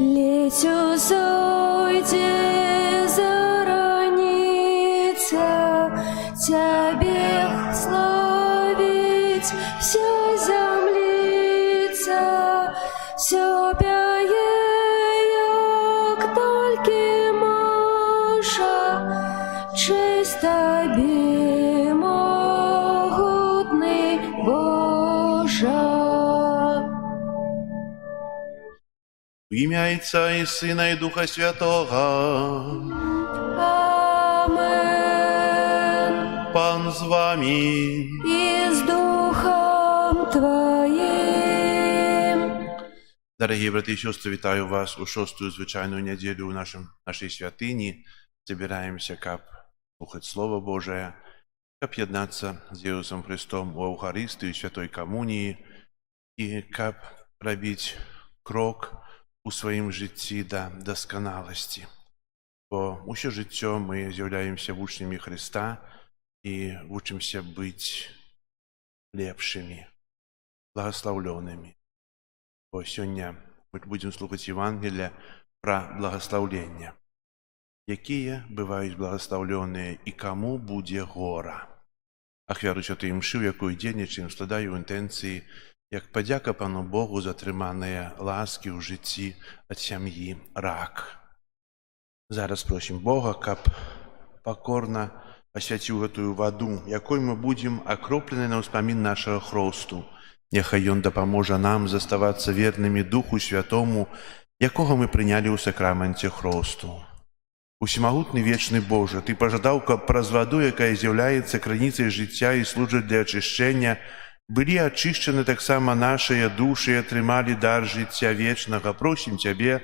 Летю зойде заранится, Тебе славить вся землица, все пяе, як толькі можа, честь Тобі, могутний Боже. В ім'я Отця і Сина, і Духа Святого. Амен. Пан з вами. І з Духом Твоїм. Дорогі брати і сестри, вітаю вас у шостую звичайную неділю у нашей святыні. Собираемся, как слухать Слово Божие, как єднаться з Ісусом Христом у Евхаристії, Святой Комунії, і как робити крок у своїм житті до досконалості. Бо усе життя ми з'являємося вучнями Христа і вчимося бути лепшими, благословленными. Бо сьогодні ми будемо слухати Євангелія про благословлення. Які бувають благословлені і кому буде гора. Ахвяру Святої Мши, в яку дільничаємо, складаю інтенції, як подяка Пану Богу за тримані ласки у житті від сім'ї Рак. Зараз просимо Бога, щоб покорно освятив эту воду, якою ми будемо окроплені на успомін нашого хресту. Нехай Він допоможе нам заставатися вірними Духу Святому, якого ми прийняли у сакраменті хресту. Усімогутний вічний Боже, Ти пожадав, щоб праз воду, яка з'являється краницею життя і служить для очищення, были очищены так само наши души и отримали дар життя вечного. Просим Тебе,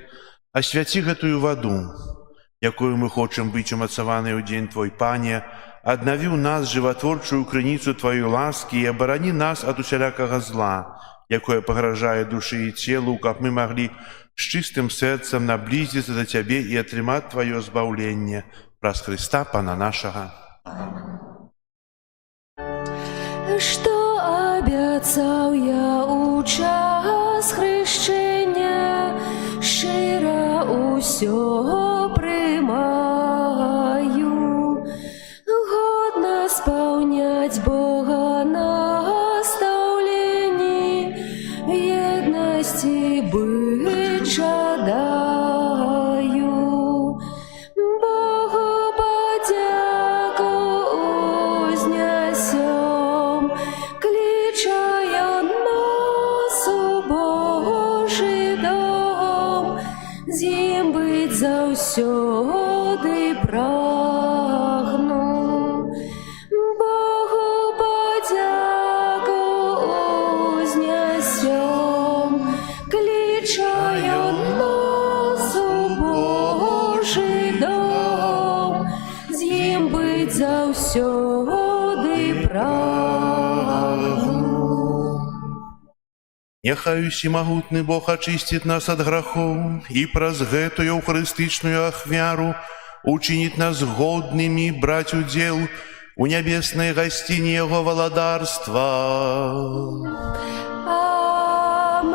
освяти эту воду, якою мы хочем быть умацованы у день Твой, Пане, обнови у нас животворчую криницу Твоей ласки и оборони нас от усялякого зла, якое погрожает душе и телу, как мы могли с чистым сердцем наблизиться до Тебе и отримать Твое избавление. Праз Христа, Пана нашего. Что обіцяв я у час хрещення, щиро усього приймаю, годно сповнять Бога наставлені, в єдності бить жадаю. Богу подяку узнесем, кличая нас у Божий дом, з'їм бить завсёды прагну. Богу подяку узнесем, кличая нас у Божий дом, з'їм бить завсёды прагну. Нехай усімогутний Бог очистить нас от грехов и праз гэтую евхаристичную ахвяру учинит нас годными брать удел у небесной гостине Его володарства.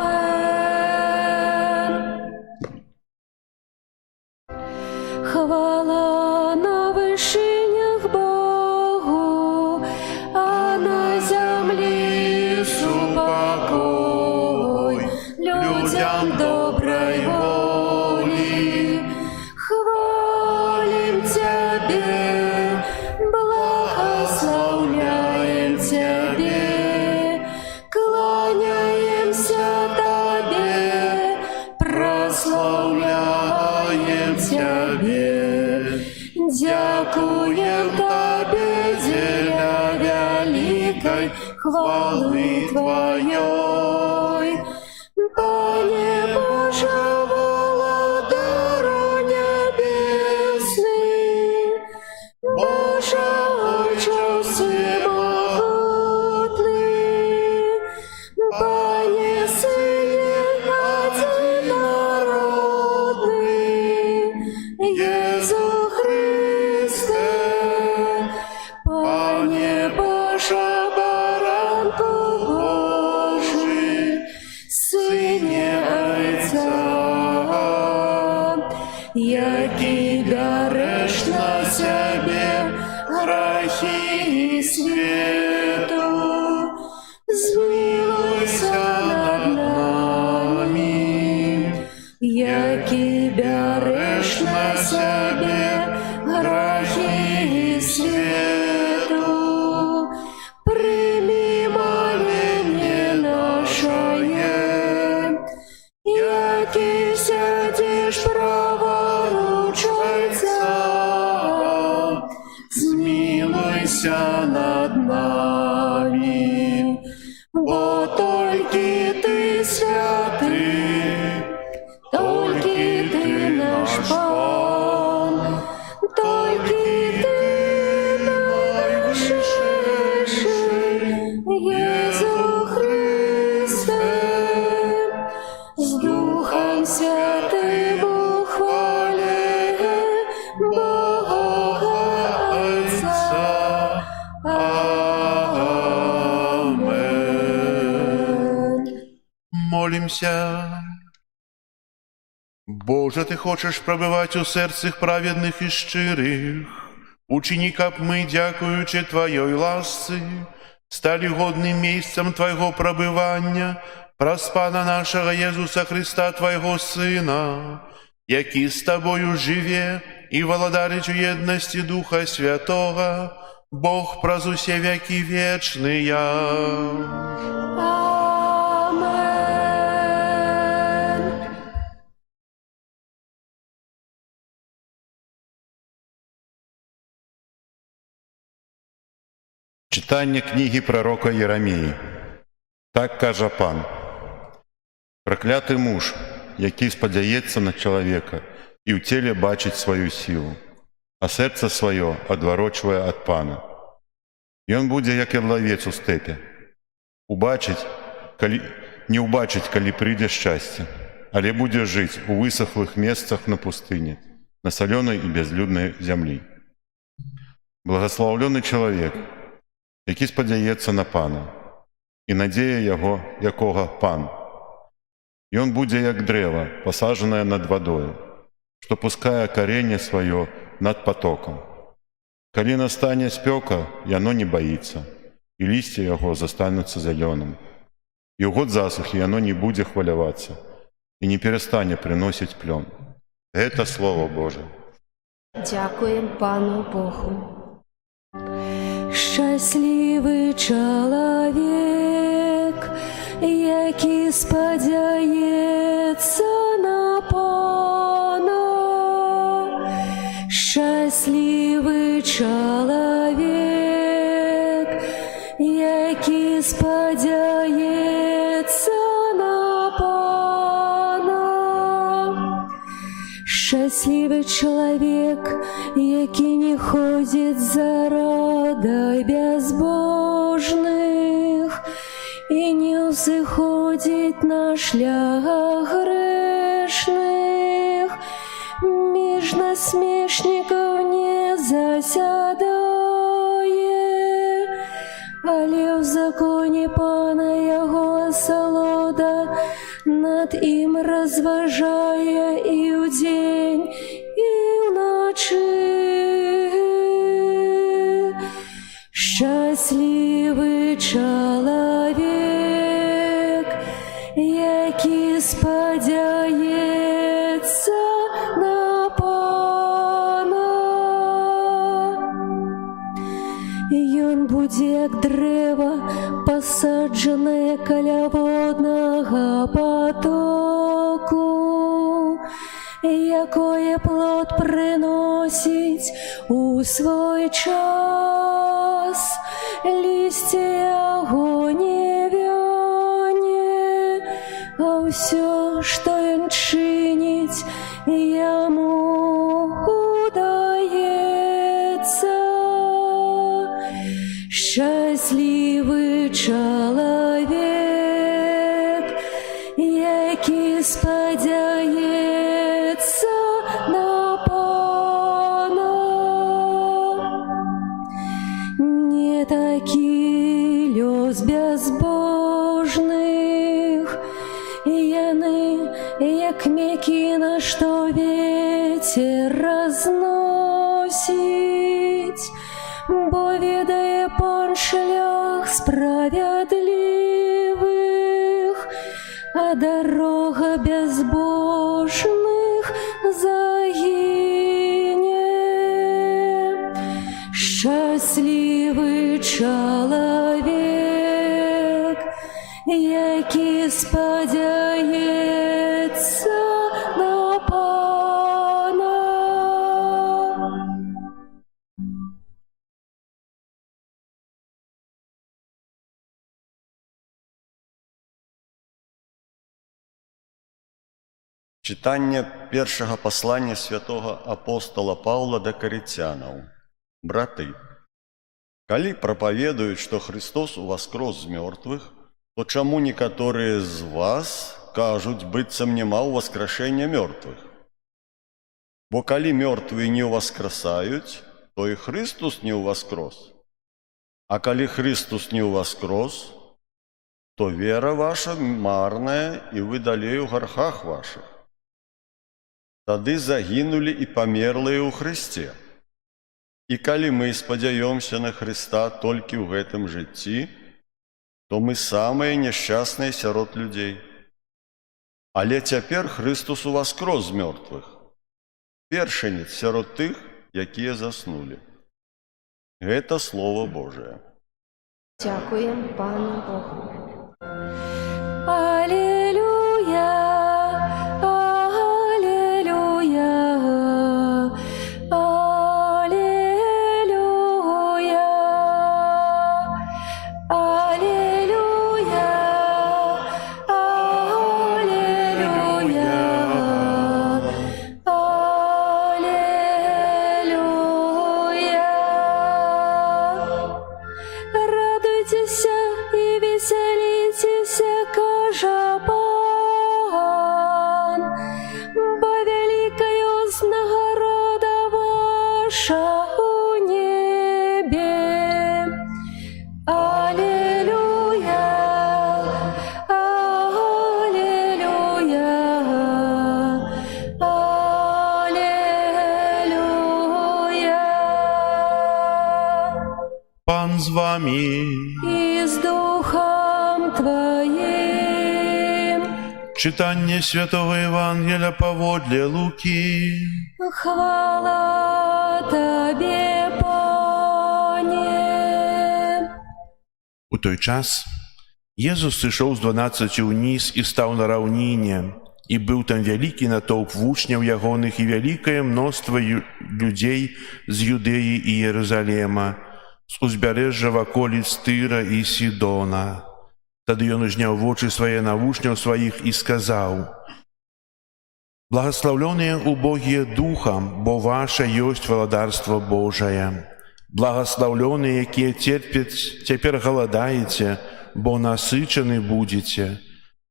Амен. Хвала на вишинях Богу, а на землі супокой людям доброй воли. Хвалим Тебе, благословляем Тебе, кланяемся Тебе, прославляем Тебе. Дякуем Тебе, деля великой хвалы Твоей. Пане Боже, володарю, грахи свету, змилуйся над нами, які береш на себе грахи свету. Прими моление наше, які сядеш праворуч Отця, змилуйся над нами, бо тільки ти святий, тільки ти наш Пан, тільки ти найвищий, Єсу Христе, з Духом Святим у хвалі Бога Отця. Амен. Молимся. Боже, Ти хочеш пробивати у серцях праведних і щирих. Учини, каб ми, дякуючи Твоей ласці, стали годним місцем Твоего пробивання, праз Пана нашого Єсуса Христа, Твоего Сина, який з Тобою живе і володарить у єдності Духа Святого, Бог праз усе веки вечные. Амен. Читання книги пророка Єремії. Так каже Пан: «Проклятий муж, який сподяється на чоловіка і в тілі бачить свою силу, а серце своє одворочує від Пана. І він буде, як ядловець у степі. Не убачить, коли прийде щастя, але буде жити у висохлих місцях на пустині, на соленій і безлюдній землі. Благословлений чоловік, який сподяється на Пана, і надія його, якого Пан. І він буде, як древо, посаджене над водою, що пускає коріння своє над потоком. Коли настане спека, і оно не боїться, і листя його застануться зеленим. І в год засухи оно не буде хвилюватися, і не перестане приносити плен. Це Слово Боже. Дякуємо Пану Богу. Щасливий чоловік, який сподяється на Пана. Щасливий чоловік, який сподяється на Пана. Щасливий чоловік, який не ходить за радой безбожних і не взходить на шлях грешних, між насмешников не засядає, але в законі Пана його насолода, над им розважає і вдень, і вночі. Щасливий чоловік, який сподяється на Пана. Ён буде, як древо, посаджене каля водного потоку, якое плод приносить у свой час, листья його не вяне, а все, що він чинить, йому удається. Щасливий чоловік, який сподяється на Пана. Не такий льос безбожних, яны, як мекіна, що ветер розносить, бо ведае пан шлях справядливых, а дорога безбожных загине. Счастливый человек, які спадзяецца на Пана. Читання першого послання святого апостола Павла до Коринтянам. Браты, коли проповедуют, что Христос воскрес з мертвых, то чему некоторые из вас кажут, быццам нема воскрешения мертвых? Бо коли мертвые не воскресают, то и Христос не воскрес. А коли Христос не воскрес, то вера ваша марная, и вы далей у грехах ваших. Тады загинули и померлые у Христе. И коли мы спадзяёмся на Христа только в этом житті, то мы самые несчастные сярод людей. Але цяпер Христос воскрес з мертвых, першенец сярод тых, якія заснули. Это Слово Божие. Дякуємо пану Богу. Аллилуйя, аллилуйя, аллилуйя, аллилуйя, аллилуйя, аллилуйя. Радуйтесь и веселитесь, кажа Пан, бо великая нагорода ваша у небе. Аллилуйя, аллилуйя, аллилуйя. Пан з вами. И с Духом Твоим. Читання Святого Євангелія поводле Луки. Хвала Тебе, Пане. У той час Єзус сышоў з 12 ўніз і стаў на раўніне, і быў там вялікі натоўп вучняў ягоных і вялікае мноства людзей з Юдэі і Єрусалема, з узбярэжжа ваколіц Тыра і Сідона. Тады ён узняў вочы свае на вучняў сваіх і сказаў: «Благаслаўлёныя убогія духам, бо ваша ёсць валадарства Божае. Благаслаўлёныя, якія терпяць, цяпер галадаеце, бо насычаны будзеце.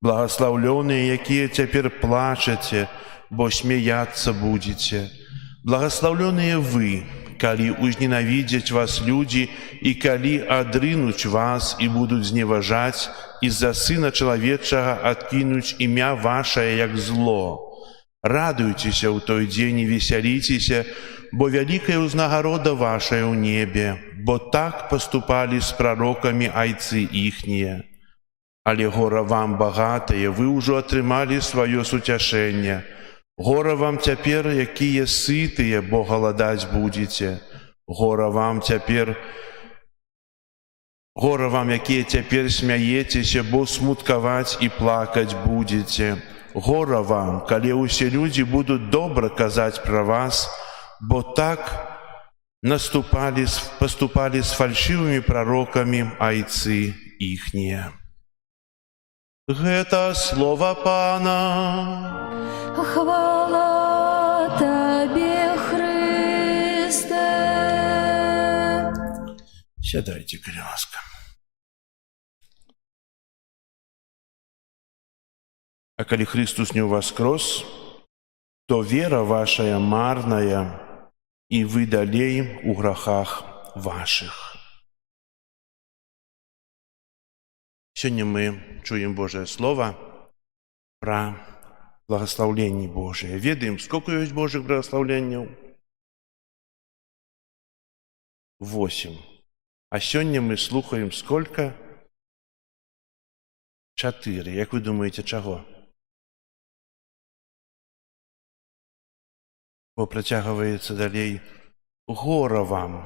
Благаслаўлёныя, якія цяпер плачаце, бо смяяцца будзеце. Благаслаўлёныя вы, калі узненавідзяць вас людзі і калі адрынуць вас і будуць зневажаць, і з-за Сына Чалавечага адкінуць імя вашае як зло. Радуйцеся ў той дзень і весяліцеся, бо вялікая ўзнагарода вашая ў небе, бо так паступалі з прарокамі айцы іхнія. Але гора вам багатае, вы ўжо атрымалі сваё суцяшэнне. Гора вам цяпер, якія сытыя, бо галадаць будзеце. Гора вам, якія цяпер смяецеся, бо смуткаваць і плакаць будзеце. Гора вам, калі ўсе людзі будуць добра казаць пра вас, бо так паступалі з фальшывымі прарокамі айцы іхнія». Гэта слова Пана. Хвала Тебе, Христе. Сядайте, калі ласка. А калі Христос не воскрес, то вера вашая марная, і вы далей у грахах ваших. Сёння мы чуем Божие Слово про благословленне Божие. Ведаем, сколько есть Божьих благословлений? 8. А сёння мы слухаем сколько? 4. Як вы думаеце, чаго? Бо працягваецца далей гора вам.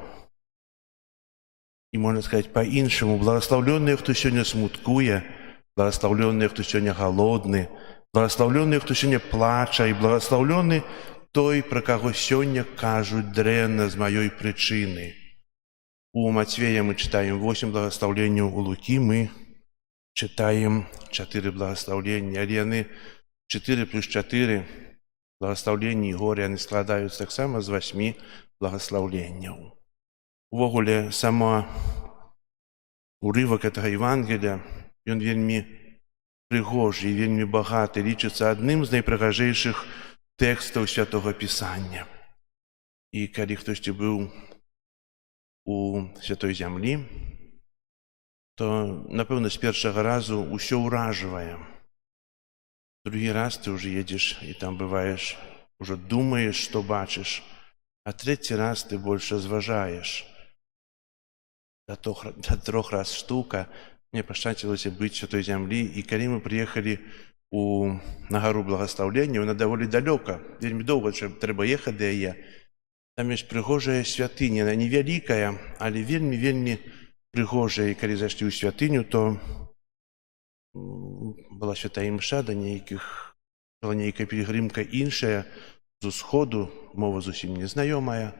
І можна сказаць па-іншаму, благаслаўлёныя, хто сёння смуткуе, благаслаўлёныя, хто сёння галодны, благаслаўлёныя, хто сёння плача, і благаслаўлёны той, пра каго сёння кажуць дрэнна з маёй прычыны. У Мацвея мы чытаем 8 благаслаўленняў, у Лукі мы чытаем 4 благаслаўлення, але яны 4 плюс 4 благаслаўленні і горы, яны складаюцца таксама з 8 благаслаўленняў. Увогуле, сама урывак гэтага Евангелія, ён вельмі прыгожы і вельмі багаты, лічыцца адным з найпрыгажэйшых тэкстаў Святога Пісання. І калі хтосьці быў у Святой Зямлі, то, напэўна, з першага разу ўсё ўражвае. Другі раз ты ўжо едзеш і там бываеш, ужо думаеш, што бачыш, а трэці раз ты больш разважаеш. Да 3 раз штука мне пашчасцілася быць у Святой Зямлі, і калі мы прыехалі на гару благаслаўлення, яна даволі далёка, вельмі доўга трэба ехаць да яе. Там ёсць прыгожая святыня, яна невялікая, але вельмі прыгожая. І калі зайшлі ў святыню, то была святая імша, была нейкая пілігрымка іншая з усходу, мова зусім незнаёмая.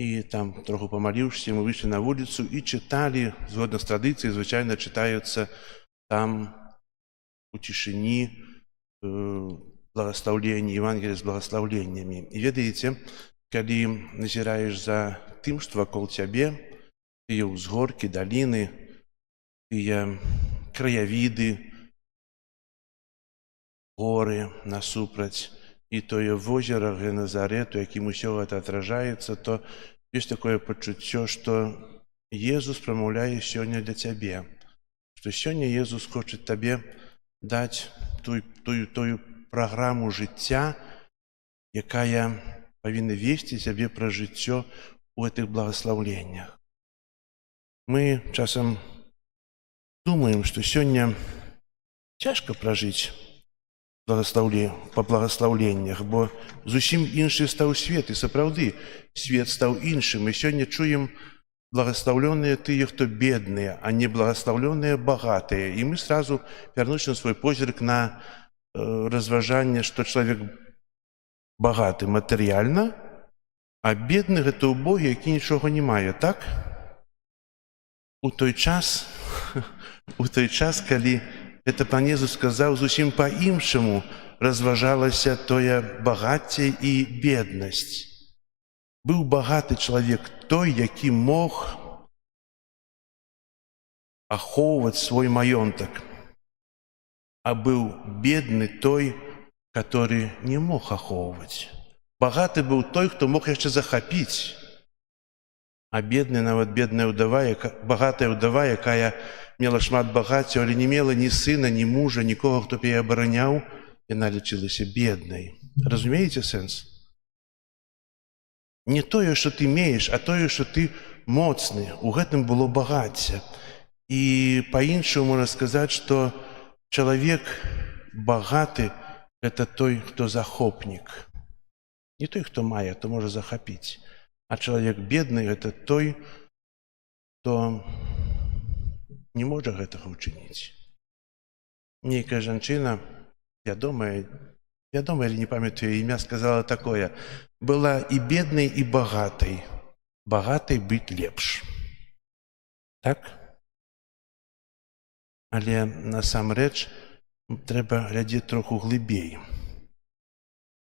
І там троху памаліўшыся, мы выйшлі на вуліцу і чыталі, згодна з традыцыяй, звычайна чытаюцца там у цішыні благаслаўленні, Евангелія з благаслаўленнямі. І ведаеце, калі назіраеш за тым, што вакол цябе, тыя ўзгоркі, даліны, тыя краявіды, горы насупраць, і тое возера Геназарет, у якім усё гэта адражаецца, то ёсць такое пачуццё, што Езус прамаўляе сёння для цябе, што сёння Езус хоча табе даць тую праграму жыцця, якая павінна весці цябе пра жыццё ў гэтых благаслаўленнях. Мы часам думаем, што сёння цяжка пражыць па благаслаўленнях, бо зусім іншы стаў свет, і сапраўды свет стаў іншым. І сёння чуем благаслаўлёныя тыя, хто бедныя, а не благаслаўлёныя багатыя. І мы сразу вярнуць на свой позірк на разважанне, што чалавек багаты матэрыяльна, а бедны — гэта убогі, які нічога не мае, так? У той час, калі гэта пан Езус сказаў, зусім па-іншаму разважалася тое багацце і беднасць. Быў багаты чалавек той, які мог ахоўваць свой маёнтак, а быў бедны той, который не мог ахоўваць. Багаты быў той, хто мог яшчэ захапіць, а бедны, нават бедная ўдава, багатая ўдава, якая мела шмат багацця, але не мела ні сына, ні мужа, нікога, хто б яе абараняў, яна лічылася беднай. Разумееце сэнс? Не тое, што ты мееш, а тое, што ты моцны. У гэтым было багацце. І па-іншаму можна сказаць, што чалавек багаты — гэта той, хто захопнік. Не той, хто мае, то можа захапіць. А чалавек бедны — гэта той, хто не можа гэтага ўчыніць. Нейкая жанчына, вядомая, але не памятаю імя, сказала такое: была і беднай, і багатай. Багатай быць лепш. Так? Але насамрэч трэба глядзець троху глыбей.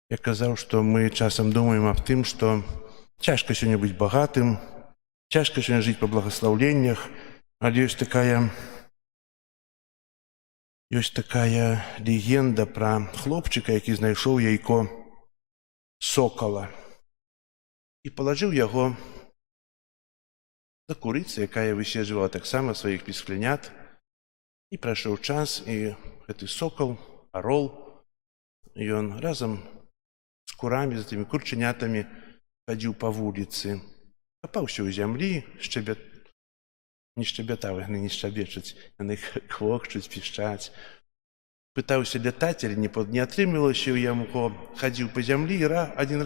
Я казаў, што мы часам думаем аб тым, што цяжка сёння быць багатым, цяжка сёння жыць па благаслаўленнях, але ёсць такая легенда пра хлопчыка, які знайшоў яйко сокала і палажыў яго да курыцы, якая выседжвала таксама сваіх пісклянят. І прайшоў час, і гэты сокал, арол, ён разам з курамі, з тымі курчанятамі хадзіў па вуліцы, капаўся ў зямлі, не шчабятаў, яны не шчабечуць, яны хвохчуць, пішчаць. Пытаўся лятаць, але не атрымлівалася ў яму, хадзіў па зямлі, і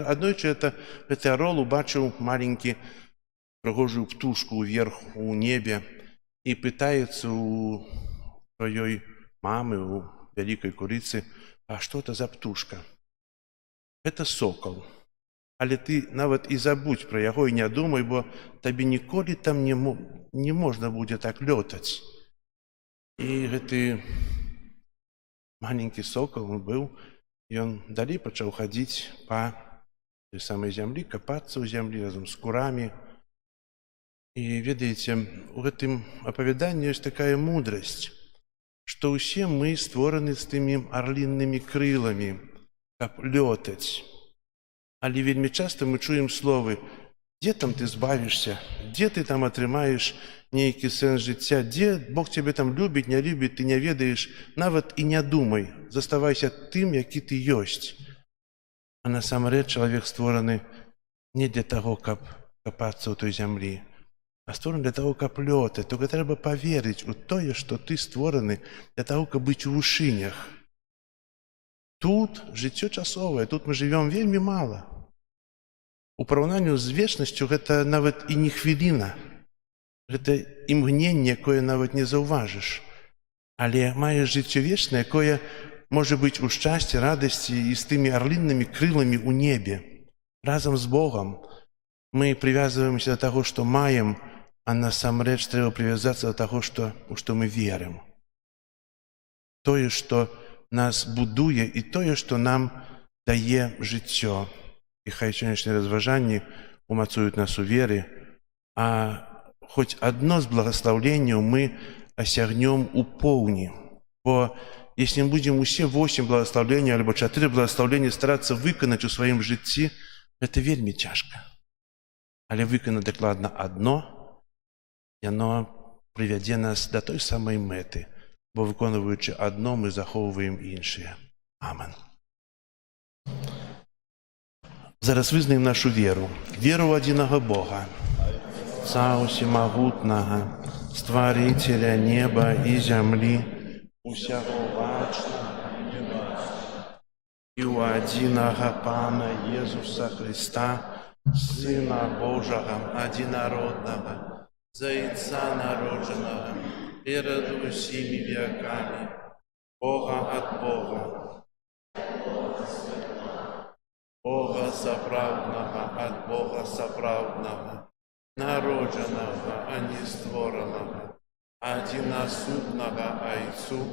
аднойчы гэты арол убачыў маленькі прыгожую птушку ўверх у небе і пытаецца у сваёй мамы, у вялікай курыцы: а што это за птушка? Гэта сокал. Але ты нават і забудзь пра яго і не думай, бо табе ніколі там не можна будзе так лётаць. І гэты маленькі сокал быў, ён далей пачаў хадзіць па той самай зямлі, капацца ў зямлі разам з курамі. І ведаеце, у гэтым апавяданні ёсць такая мудрасць, што ўсе мы створаны з тымі арліннымі крыламі, каб лётаць. Але вельмі часта мы чуем словы: дзе там ты збавішся, дзе ты там атрымаеш нейкі сэнс жыцця, дзе Бог цябе там любіць, не любіць, ты не ведаеш, нават і не думай, заставайся тым, які ты ёсць. А насамрэч чалавек створаны не для таго, каб капацца ў той зямлі, а створаны для таго, каб лётаць. Толькі трэба паверыць у тое, што ты створаны для таго, каб быць у вышынях. Тут жыццё часовае, тут мы жывём вельмі мала. У параўнанні з вечнасцю гэта нават і не хвіліна. Гэта імгненне, якое нават не заўважыш. Але маеш жыццё вечнае, якое можа быць у шчасці, радасці і з тымі арліннымі крыламі ў небе. Разам з Богам мы прывязваемся да таго, што маем, а насамрэч трэба прывязацца да таго, у што мы верым. Тое, што нас будуе, і тое, што нам дае жыццё. І хай сённяшнія разважанні умацуюць нас у веры, а хоць адно з благаслаўленняў мы асягнём у поўні. Бо если мы будзем усе 8 благаслаўленняў альбо 4 благаслаўлення старацца выканаць у сваім жыцці, гэта вельмі цяжка. Але выканаць дакладна адно, яно прывядзе нас да той самай мэты, бо выконваючы адно, мы захоўваем іншае. Амен. Зараз вызнаем нашу веру. Веру ў адзінага Бога, Отца Усімагутнага, Стварыцеля неба і зямлі, усяго бачнага і небачнага, і ў адзінага Пана Езуса Христа, Сына Божага, адзінароднага, Зайца народжанага, перад усімі векамі, Бога ад Бога, Бога сапраўднага ад Бога сапраўднага, народжанага, а не створанага, адзінасуднага Айцу,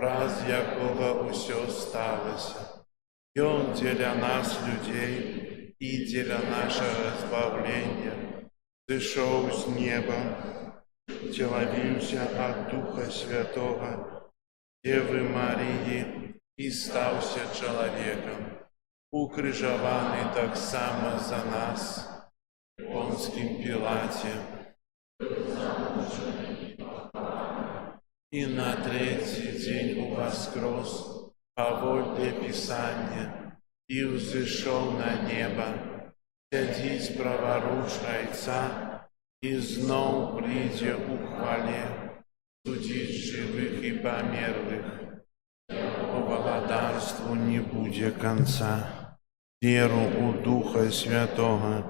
праз якога ўсё сталася. Ён дзеля нас, людзей, і дзеля нашага збавлення зышоў з неба, целавіўся ад Духа Святога, Девы Марыі, і стаўся чалавекам, укрыжаваны таксама за нас, в Понскім Пілаце, і на трэці дзень уваскрос паводле Пісання і ўзышоў на неба, сядзіць праваруч Айца і зноў прыйдзе ў хвале судзіць жывых і памерлых. Валадарству не будзе канца. Веру ў Духа Святога,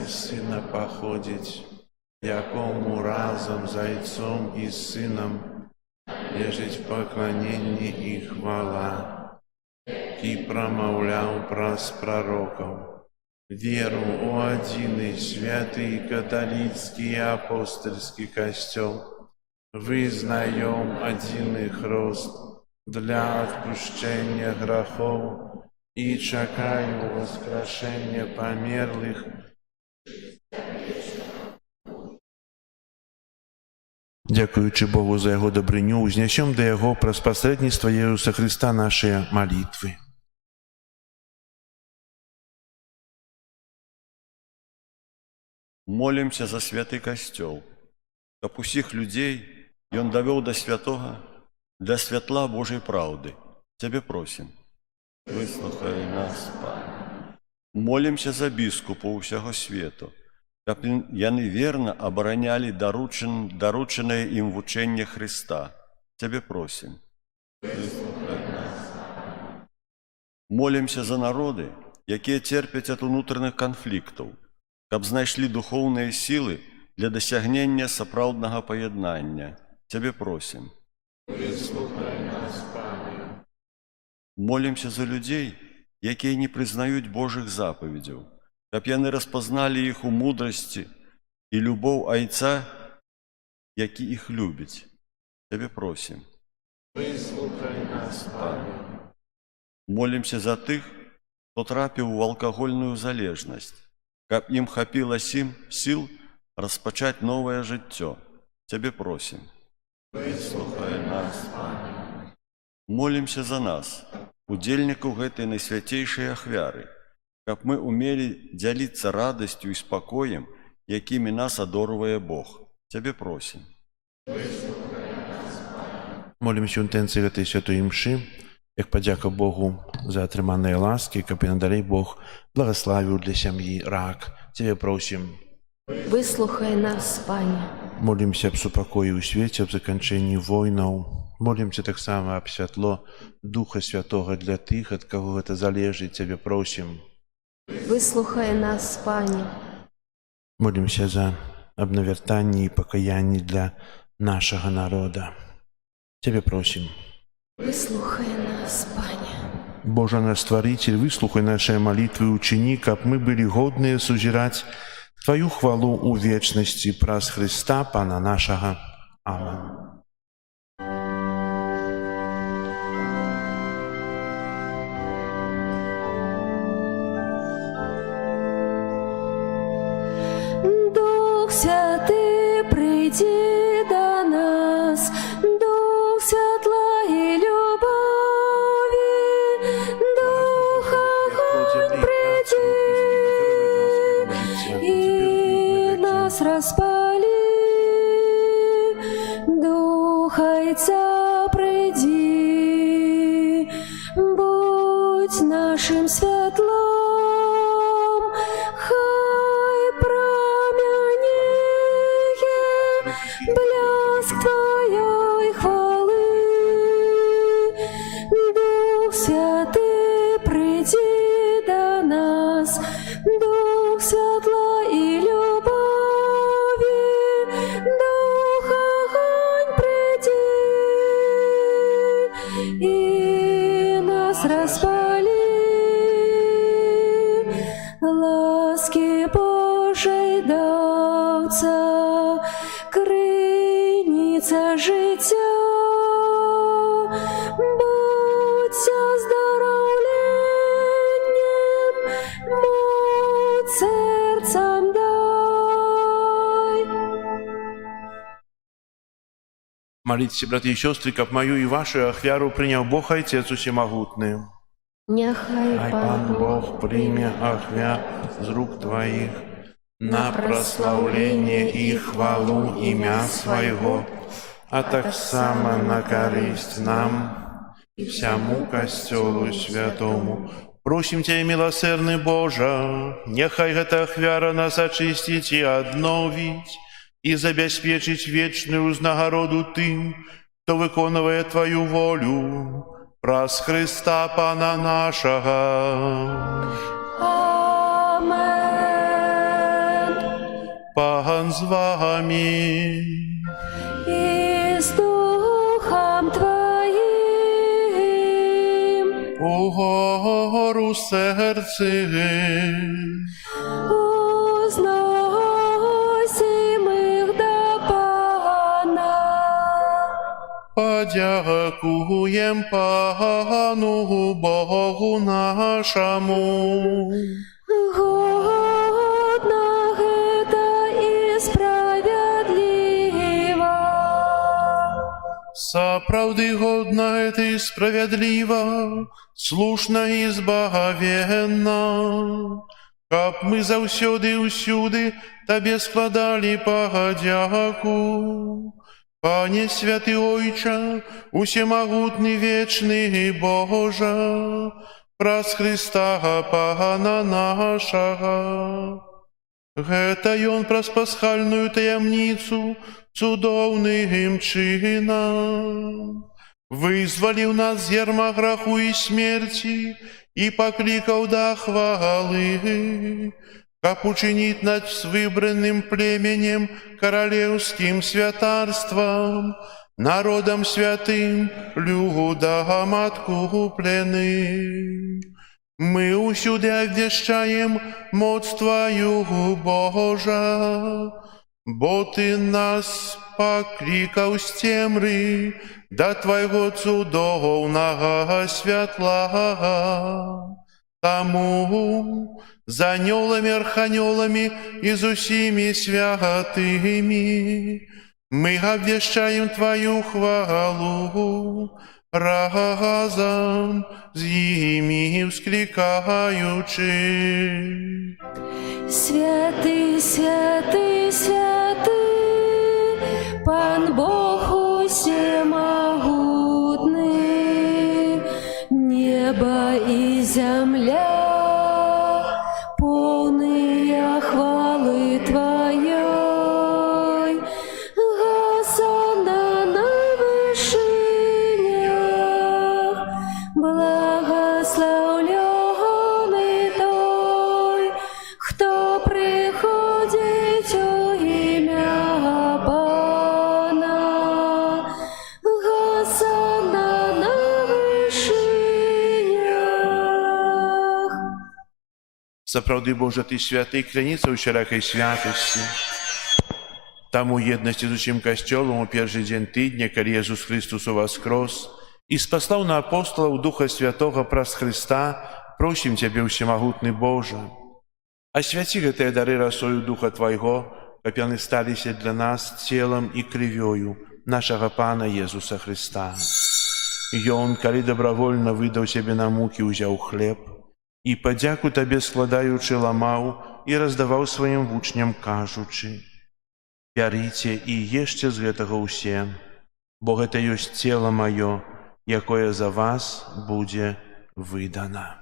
і Сына паходзіць, якому разам з Айцом і Сынам лежыць пакланенне і хвала, і прамаўляў праз прарокаў веру ў адзіны святы каталіцкі і апостальскі касцёл, вызнаём адзіны хрост для адпушчэння грахоў і чакаем воскрешення памерлых. Дзякуючы Богу за яго дабрыню, узнясём да яго праз пасрэдніцтва Езуса Христа нашыя малітвы. Молімся за святы касцёл, каб усіх людзей ён давёў да святога, для святла Божай праўды. Цябе просім, выслухай нас, Пане. Молімся за біскупаў усяго свету, каб яны верна абаранялі даручанае ім вучэнне Христа. Цябе просім. Молімся за народы, якія церпяць ад унутраных канфліктаў, каб знайшлі духоўныя сілы для дасягнення сапраўднага паяднання. Цябе просім. Молімся за людзей, якія не прызнаюць Божых запаведзяў, каб яны распазналі іх у мудрасці і любоў Айца, які іх любіць. Цябе просім. Молімся за тых, хто трапіў у алкагольную залежнасць, каб ім хапіла сіл распачаць новае жыццё. Цябе просім. Выслухай нас, Пане. Молімся за нас, удзельнікаў гэтай найсвяцейшай ахвяры, каб мы умелі дзяліцца радасцю і спакоем, якімі нас адорвае Бог. Цябе просім. Молімся ў інтэнцыі гэтай святой імшы, як падзяка Богу за атрыманыя ласкі, каб і надалей Бог благаславіў для сям'і рак. Цябе просім. Выслухай нас, Пане. Молімся аб супакоі ў свеце, аб заканчэнні войнаў. Молімся таксама аб святло Духа Святога для тых, ад каго гэта залежыць. Цябе просім. Выслухай нас, Пане. Молімся за абнавяртанне і пакаянне для нашага народа. Цябе просім. Выслухай нас, Пане. Божа наш Стваритель, выслухай нашыя малітвы і ўчыні, каб мы былі годныя сузіраць Тваю хвалу ў вечнасці праз Христа, Пана нашага. Амен. Дух Святый, приди до нас, Дух святла и любови, Дух огонь, приди и нас распали, Дух Отца, приди, будь нашим светлом, блеск Твоей хвалы. Дух Святый, приди до нас, Дух светла и любови, Дух огонь, приди и нас распали. Ласки Божей давца, крыніця життя, будься здоровленнем, моць серцам дай. Моліться, брати і сестри, каб мою і вашу ахвяру прийняв Бог Отець Усемогутний. Няхай Ай, Пан Бог прийме ахвяр з рук Твоих на прославление и хвалу имя Своего, а так само на користь нам и всему Костелу Святому. Просим Тебя, милосердный Боже, нехай эта ахвяра нас очистить и обновить, и забеспечить вечную узнагороду тым, кто виконує Твою волю, праз Христа Пана нашого. Пан з вами. И с Духом Твоим. Угору серце. Узносим их до Пана. Подякуем Пану Богу нашему. Годно это и справедливо. Сапраўды годна это и справедливо, слушно и збагавенна, каб мы заўсёды ўсюды Табе складали падзяку. Пане святы Ойча, усемагутны вечны Божа, праз Христа Пана нашага. Гэта Ён праз пасхальную таямніцу цудоўным чынам вызваліў нас з ярма граху і смерці і паклікаў да хвалы, каб учыніць над выбраным племенем каралеўскім святарствам, народам святым, людам адкупленым. Мы ўсюды абвяшчаем моц Тваю, Божа, бо Ты нас паклікаў з цемры да Твайго цудоўнага святла. Таму з анёламі, арханёламі і з усімі святымі мы абвяшчаем Тваю хвалу, разом з імі ўсклікаючы. Святый, святый, святый, Пан Бог усемогутный, небо и земля полные хвалы Твоей. Госанна на вышинях, благословленный той, кто приходит у имя Пана. Госанна на вышинях. Сапраўды, Божа, Ты святы, кляніца ўсялякай святасці. Там у єдності з усім касцёлам у першы дзень тыдня, калі Jesús Христос уваскрос і спаслаў на апостолаў Духа Святога праз Христа, просім Цябе, усемагутны Божа. Асвяці гэтыя дары расою Духа Твайго, каб яны сталіся для нас целам і крывёю нашага Пана Jesúsa Христа. Ён, калі добравольна выдаў сябе на мукі, узяў хлеб і падзяку Табе складаючы ламаў і раздаваў сваім вучням, кажучы: «Бярыце і ешце з гэтага ўсе, бо гэта ёсць цела маё, якое за вас будзе выдана».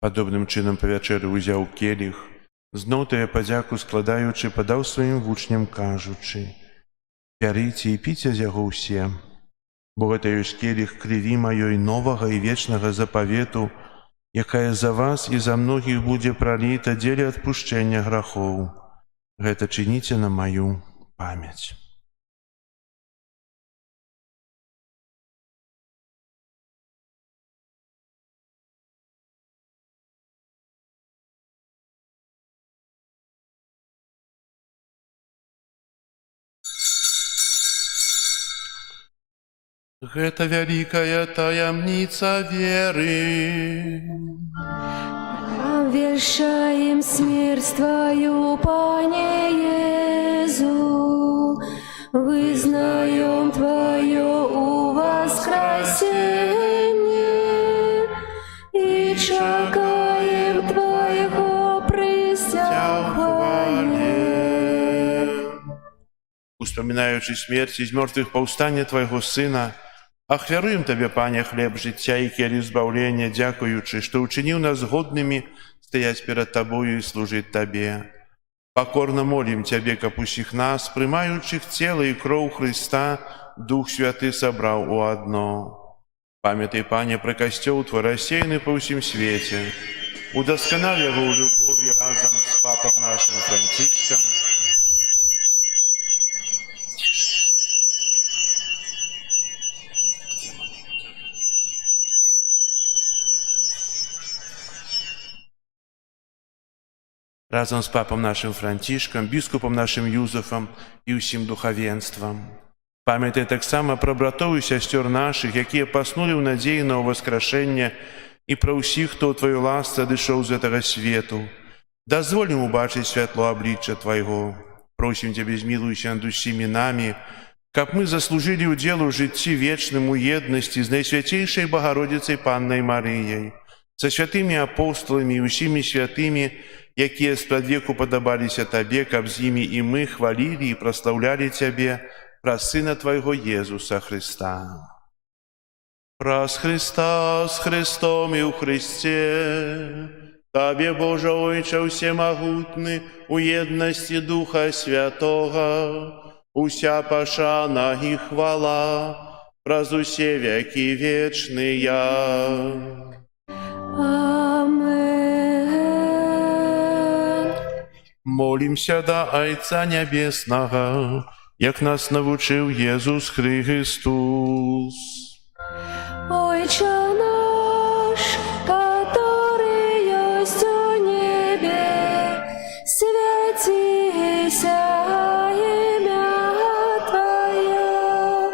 Падобным чынам па вячэры ўзяў келіх, зноў тая падзяку складаючы, падаў сваім вучням, кажучы: «Бярыце і піце з яго ўсе, бо гэта ёсць келіх крыві маёй новага і вечнага запавету, якая за вас і за многіх будзе праліта дзеля адпушчэння грахоў. Гэта чыніце на маю памяць». Гэта вялікая таямніца веры. Обвещаем смерть Твою, Пане Иису, вызнаем Твое воскресение и чекаем Твоего престяхваления. Успоминаючи смерть из мертвых повстання Твоего Сына, ахвяруем Табе, Пане, хлеб життя і келіх збавлення, дякуючи, що учинив нас годними стоять перед Тобою і служить Табе. Покорно молим Тебе, каб усіх нас, приймаючих тіло і кров Христа, Дух Святий собрав у одно. Пам'ятай, Пане, про костел Твой рассеянный по всем свете. Удосконал его у любови разом с Папом нашим Франциском. Разом з папом нашим Францішком, біскупом нашим Юзефом і усім духавенствам. Пам'ятай таксама пра братоў і сясцёр нашых, якія паснулі ў надзеі на ўваскрашэнне, і пра ўсіх, хто ў Тваёй ласцы адышоў з гэтага свету. Дазволім убачыць святло аблічча Твайго. Просім Цябе, змілуйся над усімі намі, каб мы заслужили удел у жыцці вечным у еднасці з Найсвятейшай Богородицей Паннай Марыяй, са святымі апосталамі і ўсімі святымі, якія спрадвеку падабаліся Табе, каб з імі і мы хвалілі і праслаўлялі Цябе праз Сына Твайго Езуса Христа. Праз Христа, з Христом і ў Христе, Табе, Боже Ойче всемогутны, у еднасці Духа Святого, уся пашана і хвала праз усе векі вечныя. Амен. Молімся да Айца Нябеснага, як нас навучыў Езус Христос. Ойче наш, который есть у небе, святися имя Твое,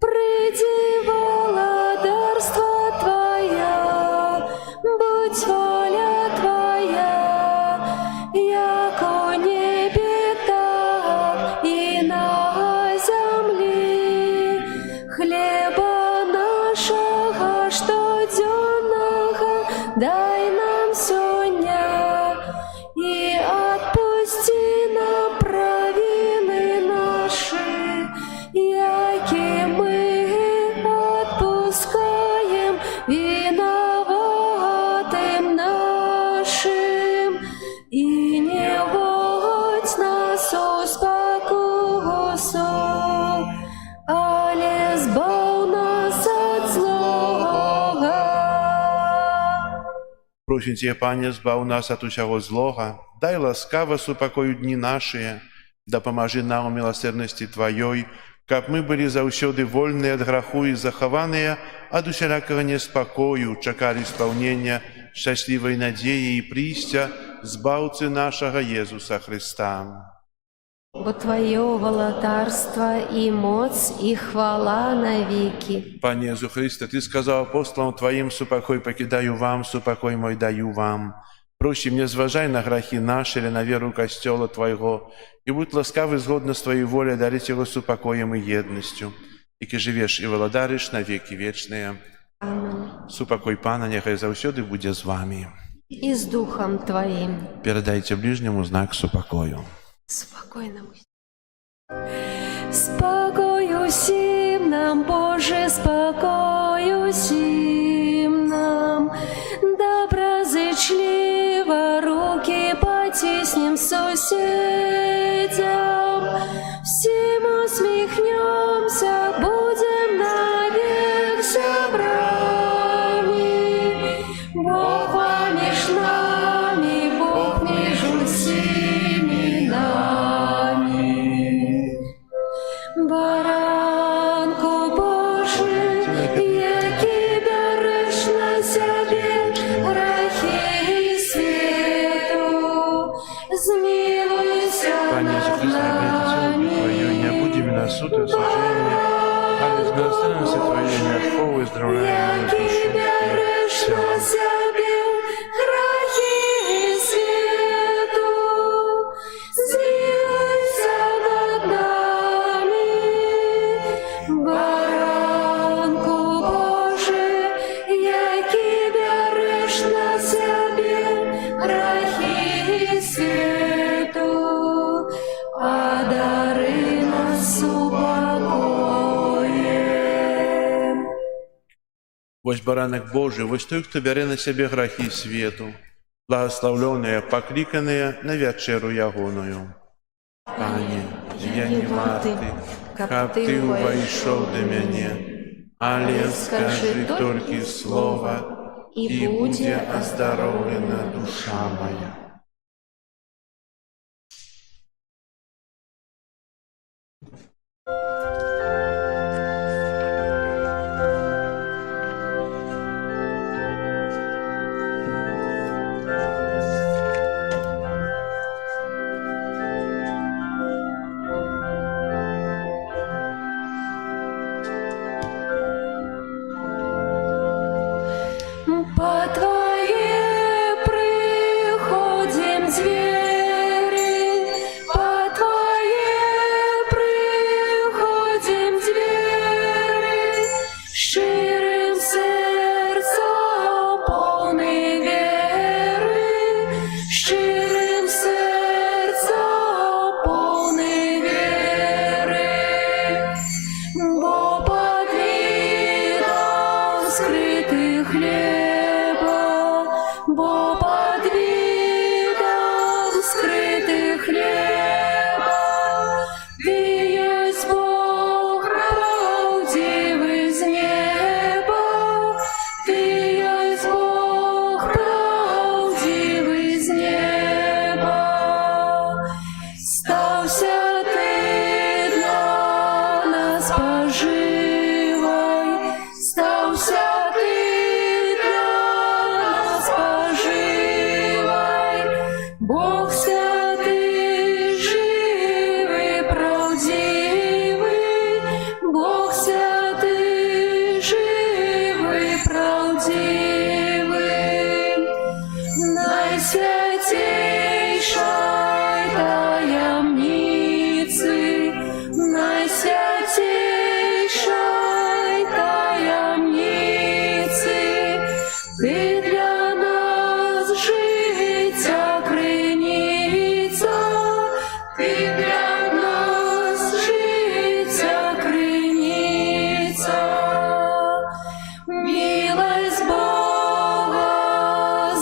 приди владарство Твое, будь воля Твоя, яко небе, так и на земле. Хлеба нашего штоденного дай нам сегодня, и отпусти нам провины наши, яки мы отпускаем виноватым нашим, и не вводь нас в спокусу, але збав нас от злого. Просім Цябе, Пане, збав нас ад усяго злога, дай ласкава супакою дні нашыя, дапамажы нам у міласэрнасці Тваёй, каб мы былі заўсёды вольныя ад граху і захаваныя ад усялякага неспакою, чакалі спаўнення шчаслівай надзеі і прыйсця збаўцы нашага Езуса Христа. Бо Твое владарство и моц, и хвала навеки. Пане Езу Христе, Ты сказаў апостолам Твоим: супакой покидаю вам, супакой мой даю вам. Просім, не зважай на грахи наши или на веру Костела Твоего, и будь ласкавы згодно с Твоей волей дарить его супокоем и едностью, и ки живешь и владаришь на веки вечные. Амен. Супокой Пана, нехай заўсёды будзе з вами. И с Духом Твоим. Передайте ближнему знак супокою. Спокойно. Спокою сим нам, Боже, спокою сим нам, доброзычливо руки потиснем соседям, всем усмехнемся, будем навек собрани. Бог помеж нами, Бог между всеми нами. Баранку Божий, який береш на себе грехи і світу, змилуйся Пане Езу над Христе, обратите Твое, не нами. будем на суд и осуждение, але с милосердности Твоей не отховывай здравляемую Який душу. береш на себе грехи і світу, змилуйся над нами. Баранку Божий, який береш на себе грехи і світу, одари нас упокоєм. Вось баранак Божий, вось той, хто бярэ на сябе грахі свету, благословленыя, пакліканыя на вячэру ягоную. Пане, я не варты, каб Ты увайшоў да мяне, але скажы толькі слова, і будзе аздароўлена душа моя. По Твоей приходе от видов скрытых хлеба. Ты есть Бог правдивый из неба. Ты есть Бог правдивый из неба. Стався ты для нас поживой, стався ты для нас поживой. Бог святый, живый, правдивый, Бог святый, живый, правдивый. Найсвятейшей таямницы, найсвятейшей таямницы, ты для нас життя криниця, ти для нас життя криниця. Милость Бога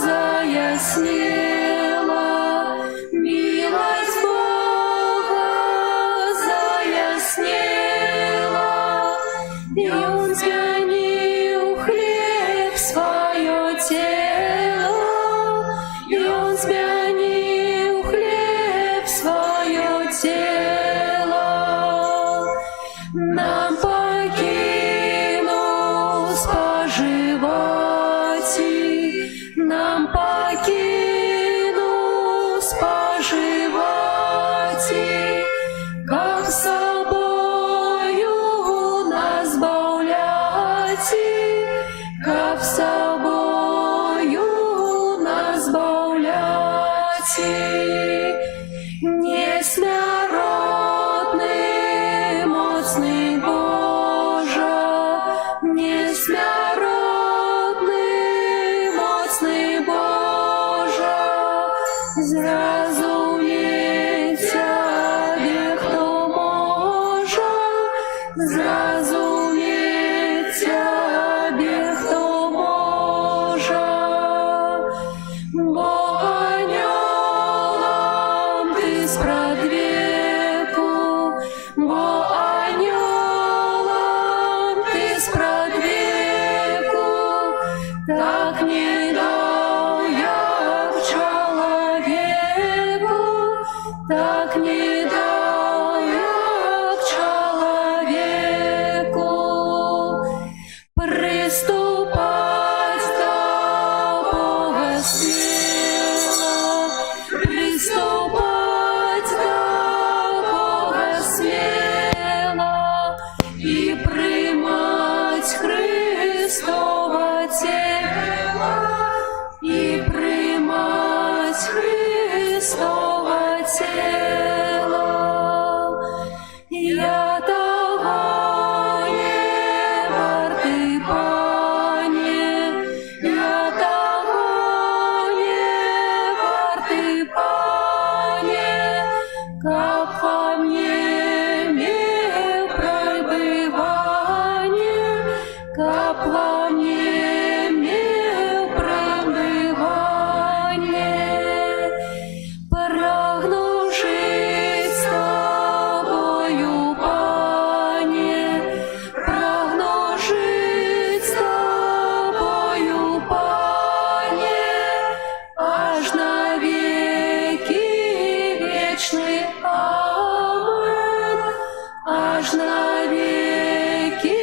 заяснела, милость Бога заяснела, и Он сменил хлеб свое тело, и Он сменил хлеб свое тело. Нам покинул споживати, нам покинул споживати, как собою нас бавляти, как собою нас бавляти. Несмяротный, моцный Боже, несмяротный, моцный Боже, зразумець Тебе хто може, зразумець Тебе хто може. Бо анёлам ты спрадвеку, бо анёлам ты спрадвеку, так не дал як чоловіку, так не дал як чоловіку. Приступать до Бога смело, приступать до Бога смело и примать Христово тело, и примать Христово тело. Я того не вартый, Пане, я того не вартый, Пане, как во мне мир пребывание, как во мне мир пребывание. Прагну жить с Тобою, Пане, прагну жить с Тобою, Пане, аж на веки вечные. Амен. Аж на веки